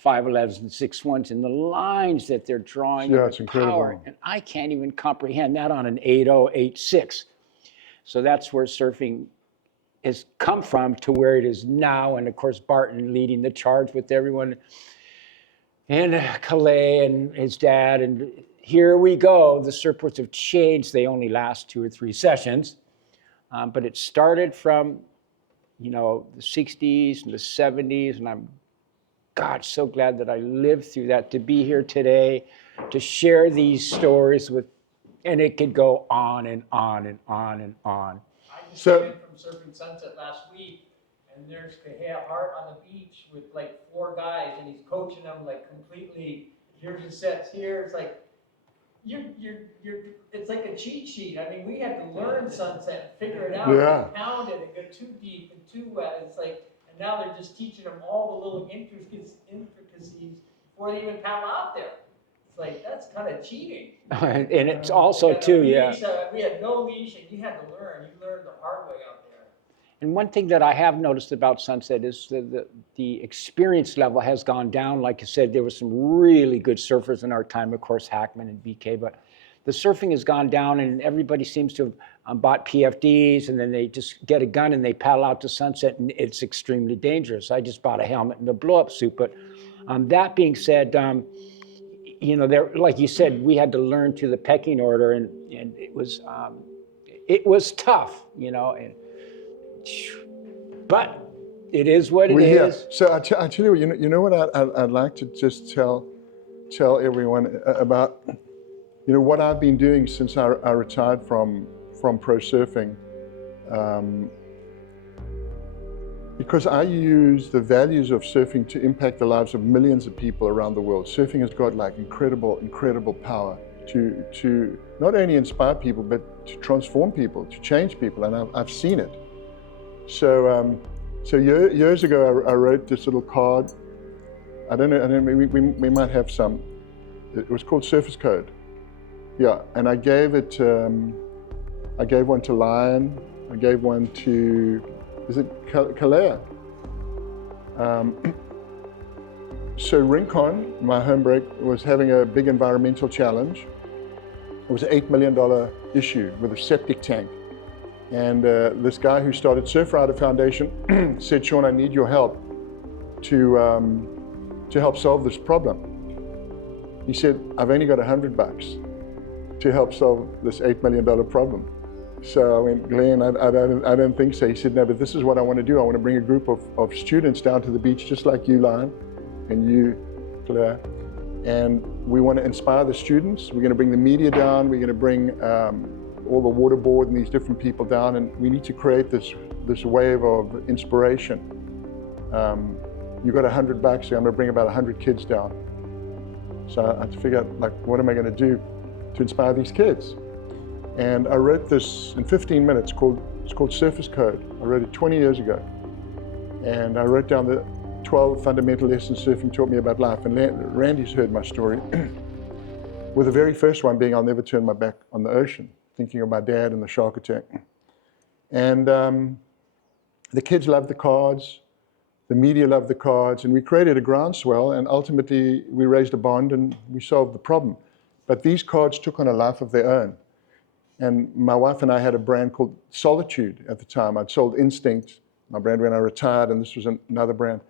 5'11s and 6'1s, and the lines that they're drawing, it's incredible. Power, and I can't even comprehend that on an 8.0, 8.6. So that's where surfing has come from to where it is now. And of course Barton leading the charge with everyone, and Calais and his dad, and here we go. The surfboards have changed. They only last 2 or 3 sessions, but it started from, you know, the 60s and the 70s, and I'm, God, so glad that I lived through that, to be here today, to share these stories with, and it could go on and on and on and on. I just came in from surfing Sunset last week, and there's Kahea Hart on the beach with like 4 guys, and he's coaching them like completely. Here's the sets here. It's like it's like a cheat sheet. I mean, we had to learn Sunset and figure it out. Yeah. And pound it and go too deep and too wet. It's like, and now they're just teaching them all the little intricacies before they even paddle out there. It's like, that's kind of cheating. And it's also too, we had no leash, and you had to learn. You learned the hard way out there. And one thing that I have noticed about Sunset is the experience level has gone down. Like I said, there were some really good surfers in our time, of course, Hackman and BK, but the surfing has gone down, and everybody seems to have bought PFDs, and then they just get a gun and they paddle out to Sunset, and it's extremely dangerous. I just bought a helmet and a blow-up suit. But that being said, you know, there, like you said, we had to learn to the pecking order, and it was tough, you know. But it is what it is. So I tell you what, you know what I'd like to just tell tell everyone about, what I've been doing since I retired from pro surfing. Because I use the values of surfing to impact the lives of millions of people around the world. Surfing has got like incredible power to not only inspire people, but to transform people, to change people, and I've seen it. So years ago, I wrote this little card. I don't know, we might have some. It was called Surface Code. Yeah, and I gave one to Lion, I gave one to, is it Kalea? So Rincon, my home break, was having a big environmental challenge. It was an $8 million issue with a septic tank. And this guy who started Surf Rider Foundation said, Shaun, I need your help to help solve this problem. He said, I've only got $100 to help solve this $8 million problem. So I went, Glenn, I don't think so. He said, no, but this is what I want to do. I want to bring a group of students down to the beach, just like you, Lion, and you, Claire. And we want to inspire the students. We're going to bring the media down. We're going to bring all the water board and these different people down. And we need to create this wave of inspiration. You got $100, so I'm going to bring about 100 kids down. So I had to figure out, like, what am I going to do to inspire these kids? And I wrote this in 15 minutes. It's called Surface Code. I wrote it 20 years ago. And I wrote down the 12 fundamental lessons surfing taught me about life. And Randy's heard my story. With the very first one being, I'll never turn my back on the ocean, thinking of my dad and the shark attack. And the kids loved the cards. The media loved the cards, and we created a groundswell, and ultimately we raised a bond and we solved the problem. But these cards took on a life of their own. And my wife and I had a brand called Solitude at the time. I'd sold Instinct, my brand, when I retired, and this was another brand.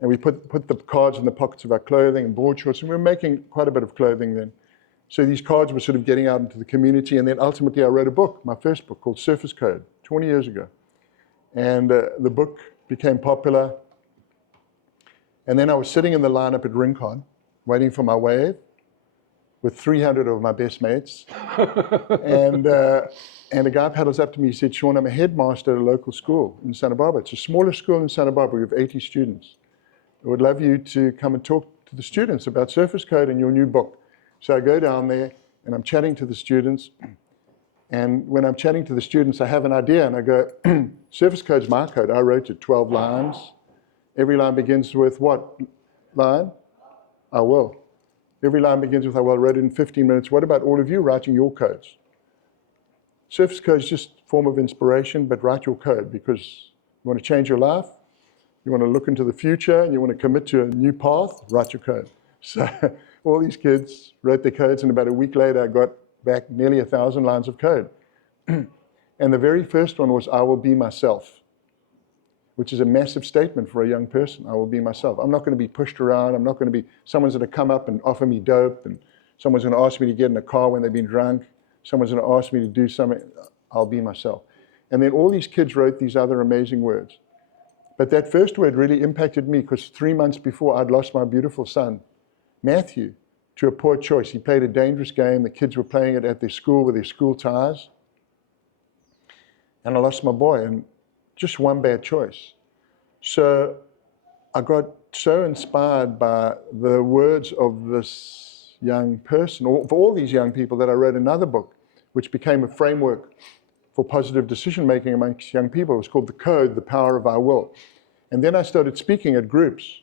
And we put the cards in the pockets of our clothing and board shorts, and we were making quite a bit of clothing then. So these cards were sort of getting out into the community, and then ultimately I wrote a book, my first book, called Surface Code, 20 years ago. And the book became popular. And then I was sitting in the lineup at Rincon, waiting for my wave, with 300 of my best mates. And a guy paddles up to me, he said, Shaun, I'm a headmaster at a local school in Santa Barbara. It's a smaller school in Santa Barbara, we have 80 students. I would love you to come and talk to the students about Surface Code and your new book. So I go down there and I'm chatting to the students. And when I'm chatting to the students, I have an idea and I go, Surface Code's my code. I wrote it, 12 lines. Every line begins with what line? I will. Every line begins with I will. I wrote it in 15 minutes. What about all of you writing your codes? Surface Code is just a form of inspiration, but write your code because you want to change your life, you want to look into the future, and you want to commit to a new path, write your code. So all these kids wrote their codes, and about a week later, I got back nearly 1,000 lines of code. And the very first one was, I will be myself, which is a massive statement for a young person. I will be myself. I'm not going to be pushed around. I'm not going to be, someone's going to come up and offer me dope, and someone's going to ask me to get in a car when they've been drunk. Someone's going to ask me to do something. I'll be myself. And then all these kids wrote these other amazing words. But that first word really impacted me because 3 months before I'd lost my beautiful son, Matthew, to a poor choice. He played a dangerous game. The kids were playing it at their school with their school ties. And I lost my boy, and just one bad choice. So I got so inspired by the words of this young person, or for all these young people, that I wrote another book, which became a framework for positive decision-making amongst young people. It was called The Code, The Power of Our Will. And then I started speaking at groups.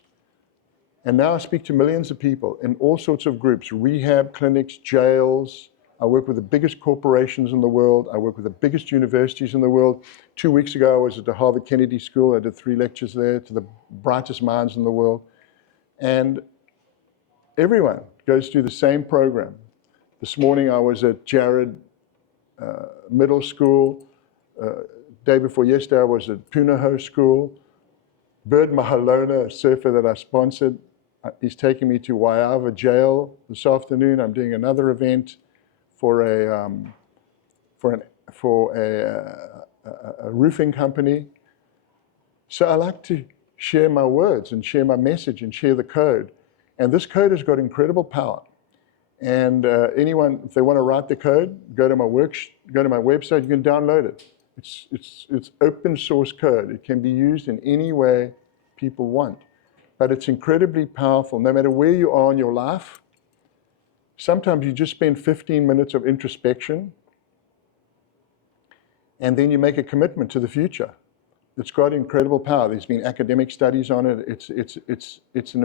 And now I speak to millions of people in all sorts of groups, rehab clinics, jails. I work with the biggest corporations in the world. I work with the biggest universities in the world. 2 weeks ago, I was at the Harvard Kennedy School. I did 3 lectures there to the brightest minds in the world. And everyone goes through the same program. This morning, I was at Jared Middle School. Day before yesterday, I was at Punahou School. Bird Mahalona, a surfer that I sponsored, he's taking me to Waiava Jail this afternoon. I'm doing another event for a roofing company. So I like to share my words and share my message and share the code. And this code has got incredible power. And anyone, if they want to write the code, go to my website, you can download it. It's open source code. It can be used in any way people want. But it's incredibly powerful, no matter where you are in your life. Sometimes you just spend 15 minutes of introspection, and then you make a commitment to the future. It's got incredible power. There's been academic studies on it. It's an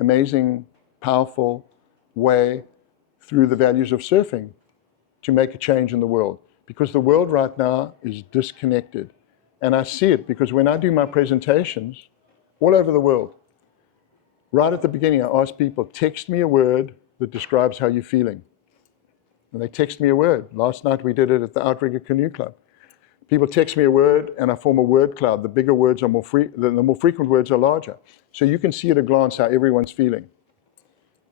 amazing, powerful way through the values of surfing to make a change in the world. Because the world right now is disconnected. And I see it because when I do my presentations all over the world, right at the beginning, I ask people, text me a word that describes how you're feeling. And they text me a word. Last night we did it at the Outrigger Canoe Club. People text me a word and I form a word cloud. The bigger words are the more frequent words are larger. So you can see at a glance how everyone's feeling.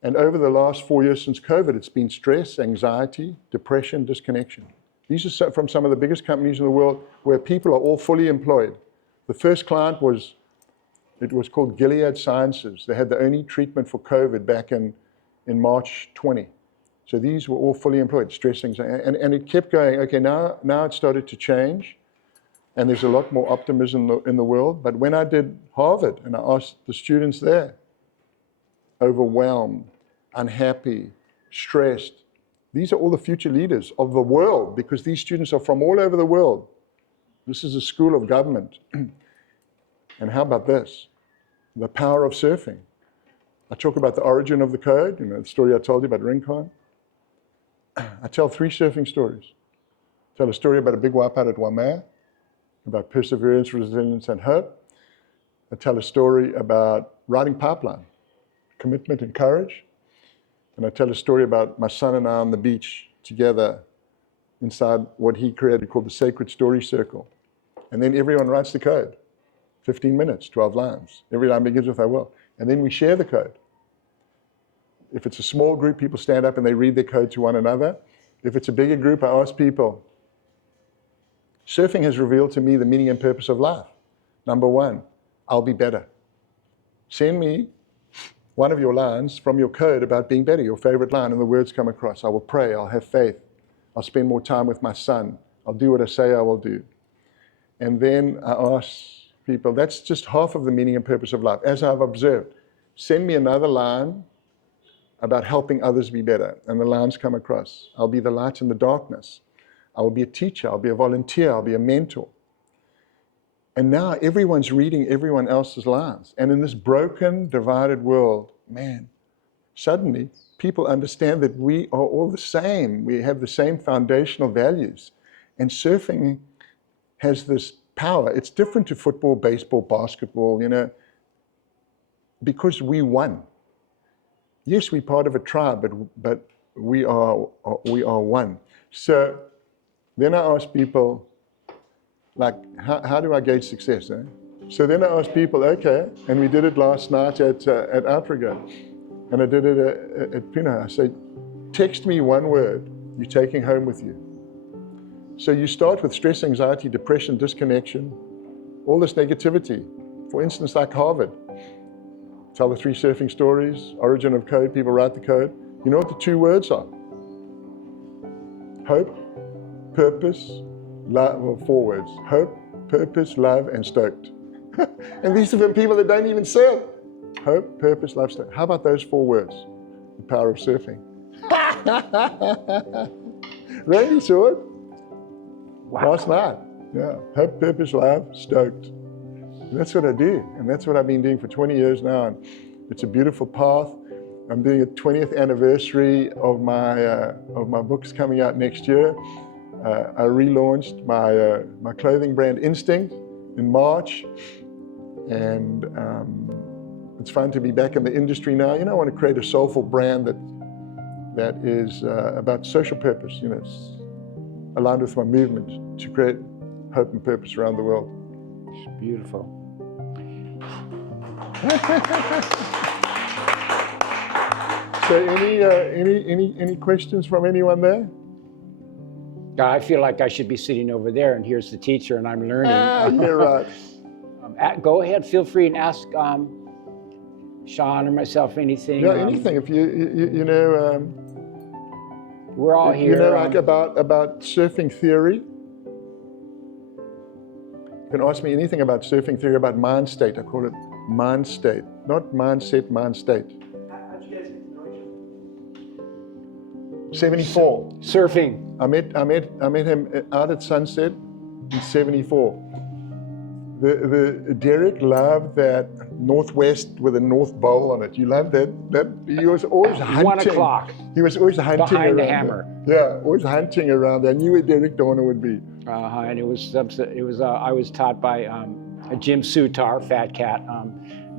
And over the last 4 years since COVID, it's been stress, anxiety, depression, disconnection. These are from some of the biggest companies in the world where people are all fully employed. The first client was called Gilead Sciences. They had the only treatment for COVID back in March 20. So these were all fully employed, stress, anxiety, and it kept going. Okay, now it started to change, and there's a lot more optimism in the world. But when I did Harvard, and I asked the students there, overwhelmed, unhappy, stressed, these are all the future leaders of the world, because these students are from all over the world. This is a school of government. And how about this? The power of surfing. I talk about the origin of the code, the story I told you about Rincon. I tell 3 surfing stories. I tell a story about a big wipeout at Waimea, about perseverance, resilience, and hope. I tell a story about riding pipeline, commitment and courage. And I tell a story about my son and I on the beach together inside what he created called the Sacred Story Circle. And then everyone writes the code. 15 minutes, 12 lines. Every line begins with I will. And then we share the code. If it's a small group, people stand up and they read their code to one another. If it's a bigger group, I ask people, surfing has revealed to me the meaning and purpose of life. Number 1, I'll be better. Send me one of your lines from your code about being better, your favorite line, and the words come across. I will pray, I'll have faith, I'll spend more time with my son, I'll do what I say I will do. And then I ask people, that's just half of the meaning and purpose of life. As I've observed, send me another line about helping others be better. And the lines come across. I'll be the light in the darkness. I will be a teacher. I'll be a volunteer. I'll be a mentor. And now everyone's reading everyone else's lines. And in this broken, divided world, man, suddenly people understand that we are all the same. We have the same foundational values. And surfing has this power. It's different to football, baseball, basketball, because we won. Yes, we're part of a tribe, but we are one. So then I ask people, like, how do I gauge success? Eh? So then I ask people, okay, and we did it last night at Outrigger, and I did it at Puna. I said, text me one word you're taking home with you. So you start with stress, anxiety, depression, disconnection, all this negativity. For instance, like Harvard. Tell the 3 surfing stories, origin of code, people write the code. You know what the 2 words are? Hope, purpose, love, well, 4 words. Hope, purpose, love, and stoked. And these are the people that don't even say it. Hope, purpose, love, stoked. How about those 4 words? The power of surfing. Randy saw it. Wow. Last night. Yeah. Hope, purpose, love, stoked. And that's what I do, and that's what I've been doing for 20 years now, and it's a beautiful path. I'm doing a 20th anniversary of my books coming out next year. I relaunched my clothing brand Instinct in March, and it's fun to be back in the industry now. I want to create a soulful brand that is about social purpose. It's aligned with my movement to create hope and purpose around the world. It's beautiful. So any questions from anyone there? I feel like I should be sitting over there, and here's the teacher, and I'm learning. You're right. Go ahead, feel free and ask Shaun or myself, anything? Yeah, anything. If you know, We're all here. you know, like about surfing theory. You can ask me anything about surfing theory, about mind state. I call it mind state, not mindset, mind state. How'd you guys get to know each other? 74. Surfing. I met him out at sunset in 74. The Darrick loved that northwest with a north bowl on it. You loved that. He was always hunting. 1 o'clock. He was always hunting Behind the around hammer. there. Yeah, always hunting around there. I knew where Darrick Doerner would be. And it was I was taught by a Jim Sutar, Fat Cat.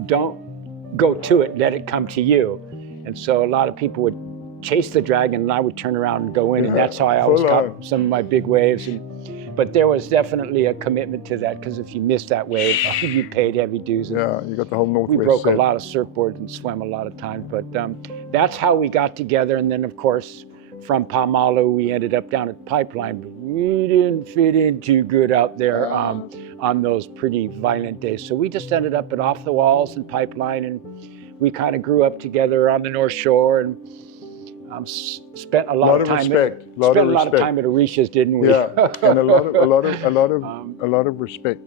Don't go to it, let it come to you. And so a lot of people would chase the dragon, and I would turn around and go in, and that's how I always caught some of my big waves. But there was definitely a commitment to that, because if you missed that wave, you paid heavy dues. Yeah, you got the whole northwest. We broke set. a lot of surfboards and swam a lot of times, but that's how we got together. And then, of course, from Pamalu, we ended up down at Pipeline, but we didn't fit in too good out there on those pretty violent days. So we just ended up at Off the Walls and Pipeline, and we kind of grew up together on the North Shore, and spent a lot of time. Spent a lot of time at Orisha's, didn't we? Yeah, and a lot of respect.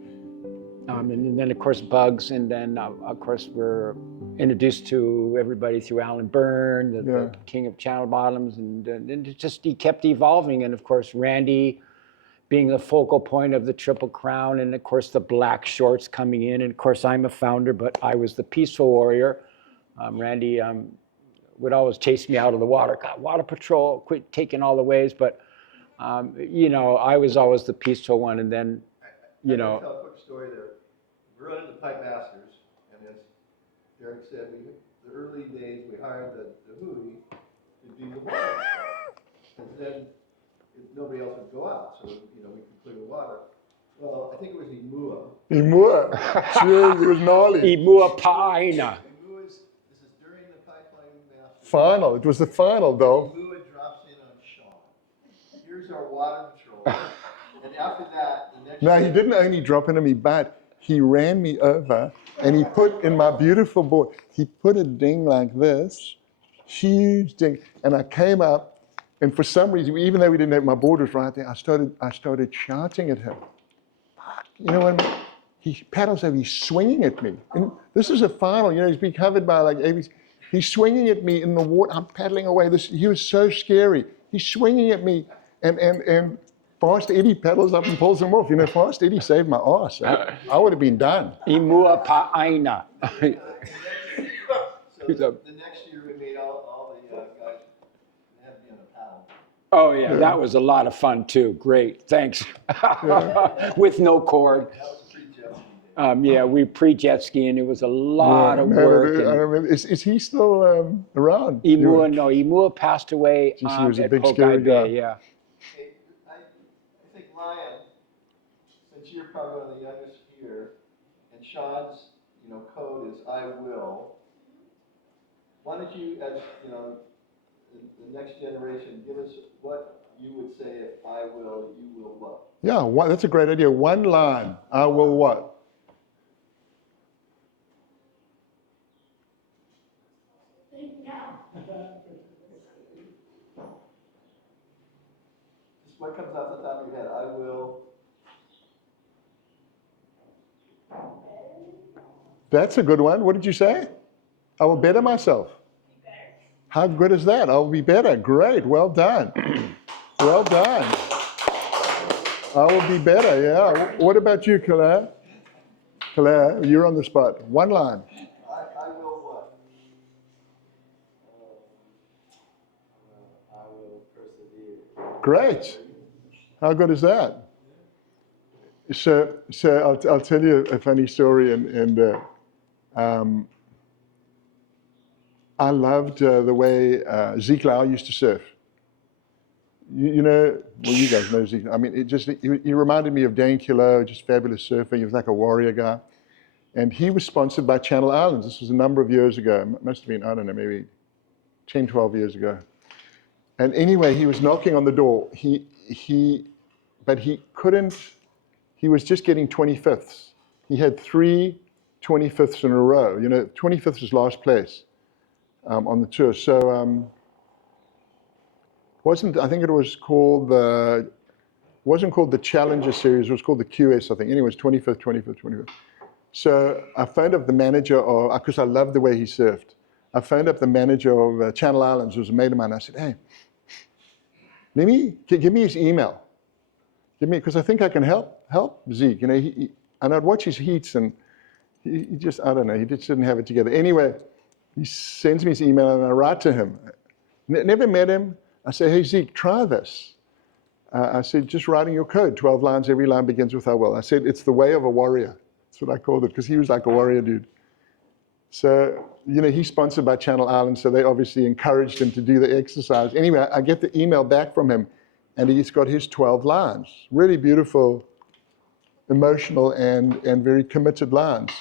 And then of course Bugs, and then of course we're introduced to everybody through Alan Byrne, the king of channel bottoms, and it just he kept evolving. And of course Randy being the focal point of the Triple Crown, and of course the black shorts coming in. And of course I'm a founder, but I was the peaceful warrior. Randy would always chase me out of the water. God, water patrol, quit taking all the waves. But you know, I was always the peaceful one. And then, you know. I'll tell a quick story there. We're running the Pipe Masters, and as Darrick said, the early days we hired the hooey to do the water. And then nobody else would go out, so you know we could clear the water. Well, I think it was Imua. Imua. Jeez, it was gnarly. Imua Paina. This is during the Pipeline Masters. Final. It was the final, though. Imua drops in on Shaun. Here's our water patrol. And after that, the next No, day, he didn't only drop into me, but he ran me over, and he put in my beautiful board, he put a ding like this, huge ding, and I came up, and for some reason, even though we didn't have, my board was right there, I started shouting at him. Fuck, you know what I mean? He paddles over, he's swinging at me. And this is a final, you know, he's being covered by like ABs. He's swinging at me in the water, I'm paddling away. He was so scary. He's swinging at me, and Fast Eddie paddles up and pulls him off. You know, Fast Eddie saved my ass. I would have been done. Imua Paina. so the next year we made all the guys had to be on a paddle. Oh yeah, that was a lot of fun too. Great, thanks. With no cord. That was a pre-jet ski day. Yeah, we pre-jet skiing. It was a lot of work. I remember. Is he still around? Imua passed away He was a at big Pokai scary guy. Bay. Yeah. Hey, I think Ryan, since you're probably one of the youngest here, and Shaun's, you know, code is I will. Why don't you, as you know, the next generation, give us what you would say if I will, you will what? Yeah, that's a great idea. One line. I will what? Just what comes off the top of your head? I will. That's a good one. What did you say? I will better myself. How good is that? I will be better. Great. Well done. Well done. I will be better. Yeah. What about you, Claire? Claire, you're on the spot. One line. I will what? I will persevere. Great. How good is that? So I'll tell you a funny story, and I loved the way Zeke Lau used to surf. You know, well, you guys know Zeke. I mean, he reminded me of Dane Kilo, just fabulous surfer. He was like a warrior guy. And he was sponsored by Channel Islands. This was a number of years ago. It must have been, I don't know, maybe 10, 12 years ago. And anyway, he was knocking on the door. But he couldn't, he was just getting 25ths. He had 3 25th in a row. 25th is last place on the tour. So I think it was called wasn't called the Challenger Series, it was called the QS, I think. Anyways, 25th, 25th, 25th. So I phoned up the manager, because I loved the way he surfed. I phoned up the manager of Channel Islands, who was a mate of mine. I said, hey, give me his email. Because I think I can help Zeke. And I'd watch his heats, and he just, I don't know, he just didn't have it together. Anyway, he sends me his email, and I write to him. Never met him. I say, hey, Zeke, try this. I said, just writing your code, 12 lines, every line begins with I will. I said, it's the way of a warrior. That's what I called it, because he was like a warrior dude. So, he's sponsored by Channel Islands, so they obviously encouraged him to do the exercise. Anyway, I get the email back from him, and he's got his 12 lines. Really beautiful, emotional, and very committed lines.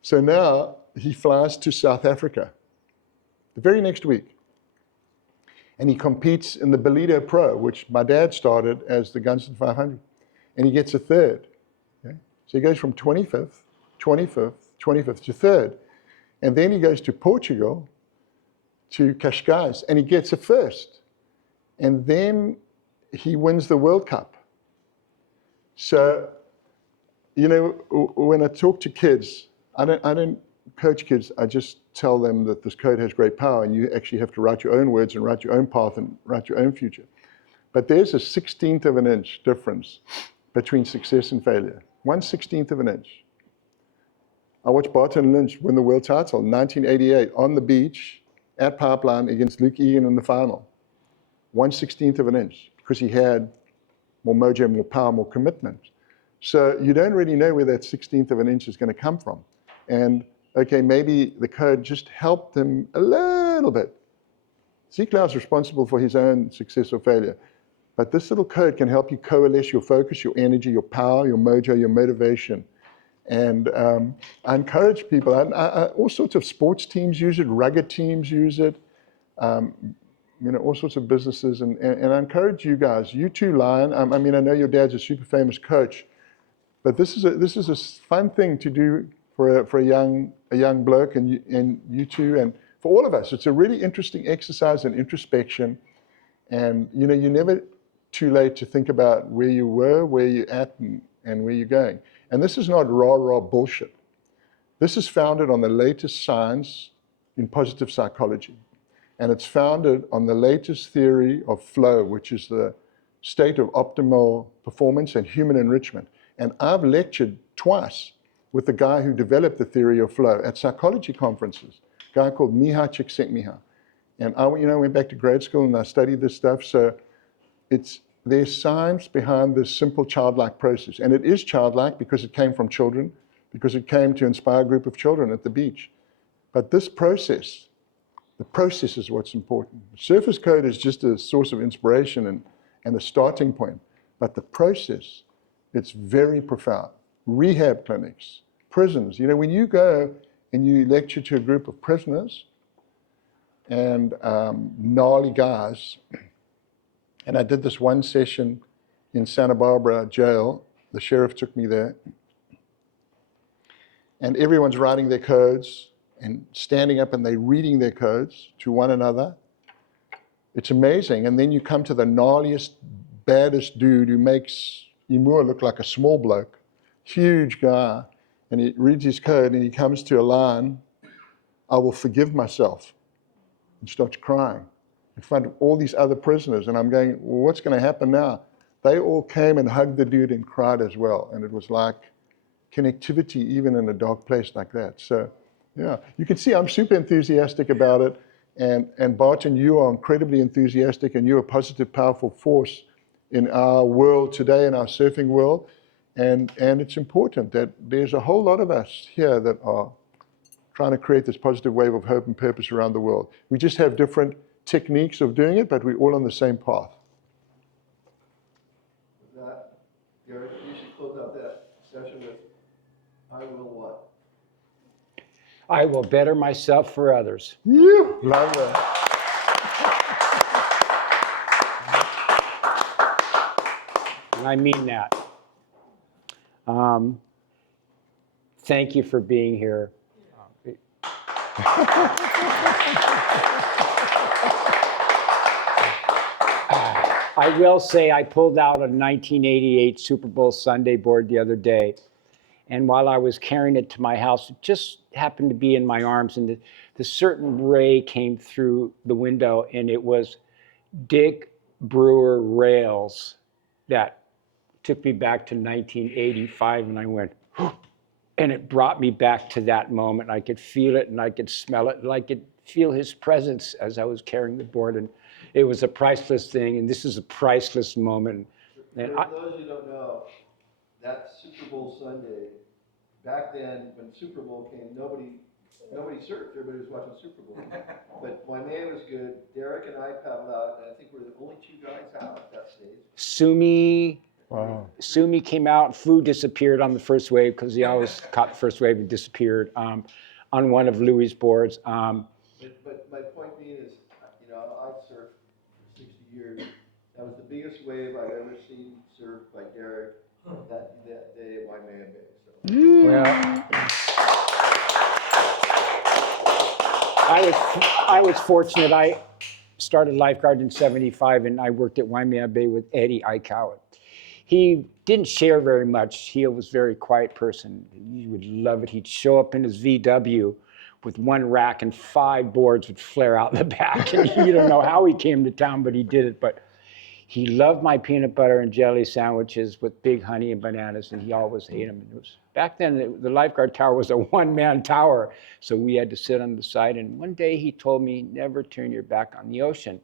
So now he flies to South Africa the very next week. And he competes in the Bolido Pro, which my dad started as the Gunston 500. And he gets a third. Okay? So he goes from 25th, 25th, 25th to third. And then he goes to Portugal, to Cascais, and he gets a first. And then he wins the World Cup. So, when I talk to kids, I don't coach kids, I just tell them that this code has great power, and you actually have to write your own words and write your own path and write your own future. But there's a 16th of an inch difference between success and failure. 1/16th of an inch. I watched Barton Lynch win the world title in 1988 on the beach at Pipeline against Luke Egan in the final. 1/16th of an inch, because he had more mojo, more power, more commitment. So you don't really know where that 16th of an inch is going to come from. And okay, maybe the code just helped him a little bit. Zeke Lau's responsible for his own success or failure. But this little code can help you coalesce your focus, your energy, your power, your mojo, your motivation. And I encourage people, all sorts of sports teams use it, rugged teams use it, all sorts of businesses. And I encourage you guys, you too, Lion. I know your dad's a super famous coach, but this is a fun thing to do for a young bloke, and you too, and for all of us. It's a really interesting exercise in introspection, and you're never too late to think about where you were, where you're at, and where you're going. And this is not rah-rah bullshit. This is founded on the latest science in positive psychology, and it's founded on the latest theory of flow, which is the state of optimal performance and human enrichment. And I've lectured twice with the guy who developed the theory of flow at psychology conferences, a guy called Miha Csikszentmihalyi. And I went back to grade school and I studied this stuff. So there's science behind this simple childlike process. And it is childlike because it came from children, because it came to inspire a group of children at the beach. But this process, the process is what's important. Surface code is just a source of inspiration and a starting point. But the process, it's very profound. Rehab clinics, prisons. When you go and you lecture to a group of prisoners and gnarly guys, and I did this one session in Santa Barbara jail. The sheriff took me there. And everyone's writing their codes and standing up and they're reading their codes to one another. It's amazing. And then you come to the gnarliest, baddest dude who makes Imur look like a small bloke. Huge guy, and he reads his code and he comes to a line, I will forgive myself, and starts crying in front of all these other prisoners. And I'm going, well, what's going to happen now? They all came and hugged the dude and cried as well. And it was like connectivity even in a dark place like that. So yeah, you can see I'm super enthusiastic about it. And Barton, you are incredibly enthusiastic, and you're a positive, powerful force in our world today, in our surfing world. And it's important that there's a whole lot of us here that are trying to create this positive wave of hope and purpose around the world. We just have different techniques of doing it, but we're all on the same path. With that, Darrick, you should close out that session with, I will what? I will better myself for others. You love that. And I mean that. thank you for being here. I will say I pulled out a 1988 Super Bowl Sunday board the other day, and while I was carrying it to my house, it just happened to be in my arms, and the certain ray came through the window, and it was Dick Brewer Rails that took me back to 1985, and I went, and it brought me back to that moment. I could feel it, and I could smell it, and I could feel his presence as I was carrying the board, and it was a priceless thing, and this is a priceless moment. For And those who don't know, that Super Bowl Sunday, back then, when Super Bowl came, nobody surfed, everybody was watching Super Bowl. But Waimea was good, Darrick and I paddled out, and I think we're the only two guys out at that stage. Sumi came out, Fu disappeared on the first wave because he always caught the first wave and disappeared on one of Louis' boards. But my point being is, you know, I've surfed for 60 years. That was the biggest wave I've ever seen surfed by Darrick that day at Waimea Bay. So. Well, I was fortunate. I started lifeguard in '75, and I worked at Waimea Bay with Eddie Aikau. He didn't share very much. He was a very quiet person. You would love it. He'd show up in his VW with one rack and 5 boards would flare out in the back. And you don't know how he came to town, but he did it. But he loved my peanut butter and jelly sandwiches with big honey and bananas, and he always ate them. And it was, back then, the lifeguard tower was a one-man tower, so we had to sit on the side. And one day he told me, never turn your back on the ocean.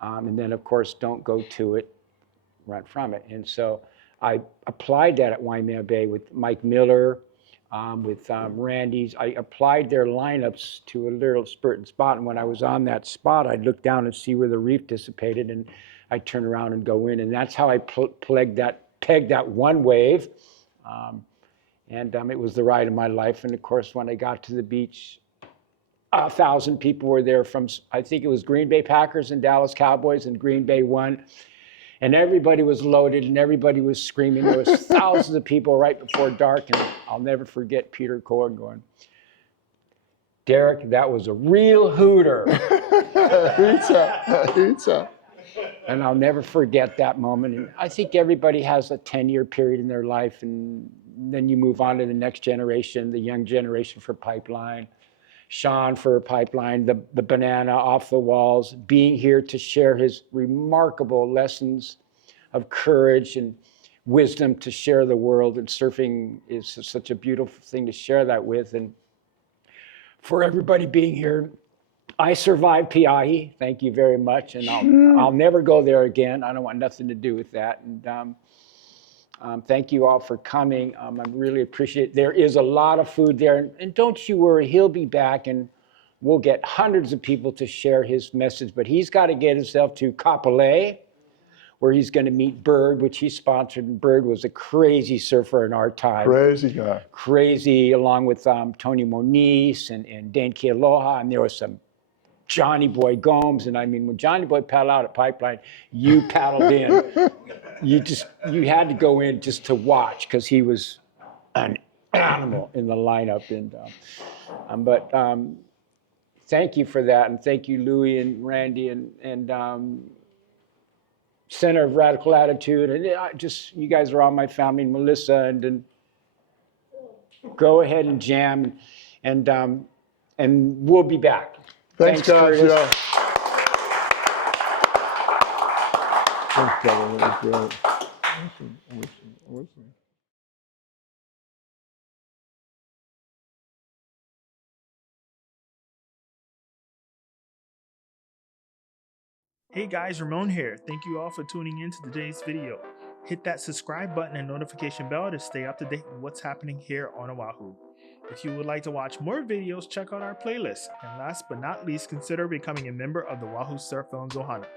And then, of course, don't go to it, run from it. And so I applied that at Waimea Bay with Mike Miller, with Randy's. I applied their lineups to a little spurt and spot, and when I was on that spot, I'd look down and see where the reef dissipated, and I'd turn around and go in, and that's how I pegged that one wave, and it was the ride of my life. And of course, when I got to the beach, 1,000 people were there from, I think it was Green Bay Packers and Dallas Cowboys, and Green Bay won. And everybody was loaded and everybody was screaming. There was thousands of people right before dark, and I'll never forget Peter Cohen going, Darrick, that was a real hooter. And I'll never forget that moment. And I think everybody has a 10-year period in their life, and then you move on to the next generation, the young generation for Pipeline. Shaun for Pipeline, the banana off the walls, being here to share his remarkable lessons of courage and wisdom to share the world. And surfing is such a beautiful thing to share that with. And for everybody being here, I survived Piahi. Thank you very much. And I'll never go there again. I don't want nothing to do with that. And thank you all for coming. I really appreciate it. There is a lot of food there. And don't you worry, he'll be back and we'll get hundreds of people to share his message. But he's got to get himself to Kapolei, where he's going to meet Bird, which he sponsored. And Bird was a crazy surfer in our time. Crazy guy. Crazy, along with Tony Moniz and Dane Kealoha. And there was some Johnny Boy Gomes. And I mean, when Johnny Boy paddled out at Pipeline, you paddled in. You had to go in just to watch because he was an animal in the lineup. And but thank you for that, and thank you, Louis and Randy and Center of Radical Attitude, and just you guys are all my family, and Melissa, and go ahead and jam, and we'll be back. Thanks guys. Curtis. Yeah. Thanks, brother. That was great. Awesome. Hey guys, Ramon here. Thank you all for tuning in to today's video. Hit that subscribe button and notification bell to stay up to date with what's happening here on Oahu. If you would like to watch more videos, check out our playlist. And last but not least, consider becoming a member of the Oahu Surf Films Ohana.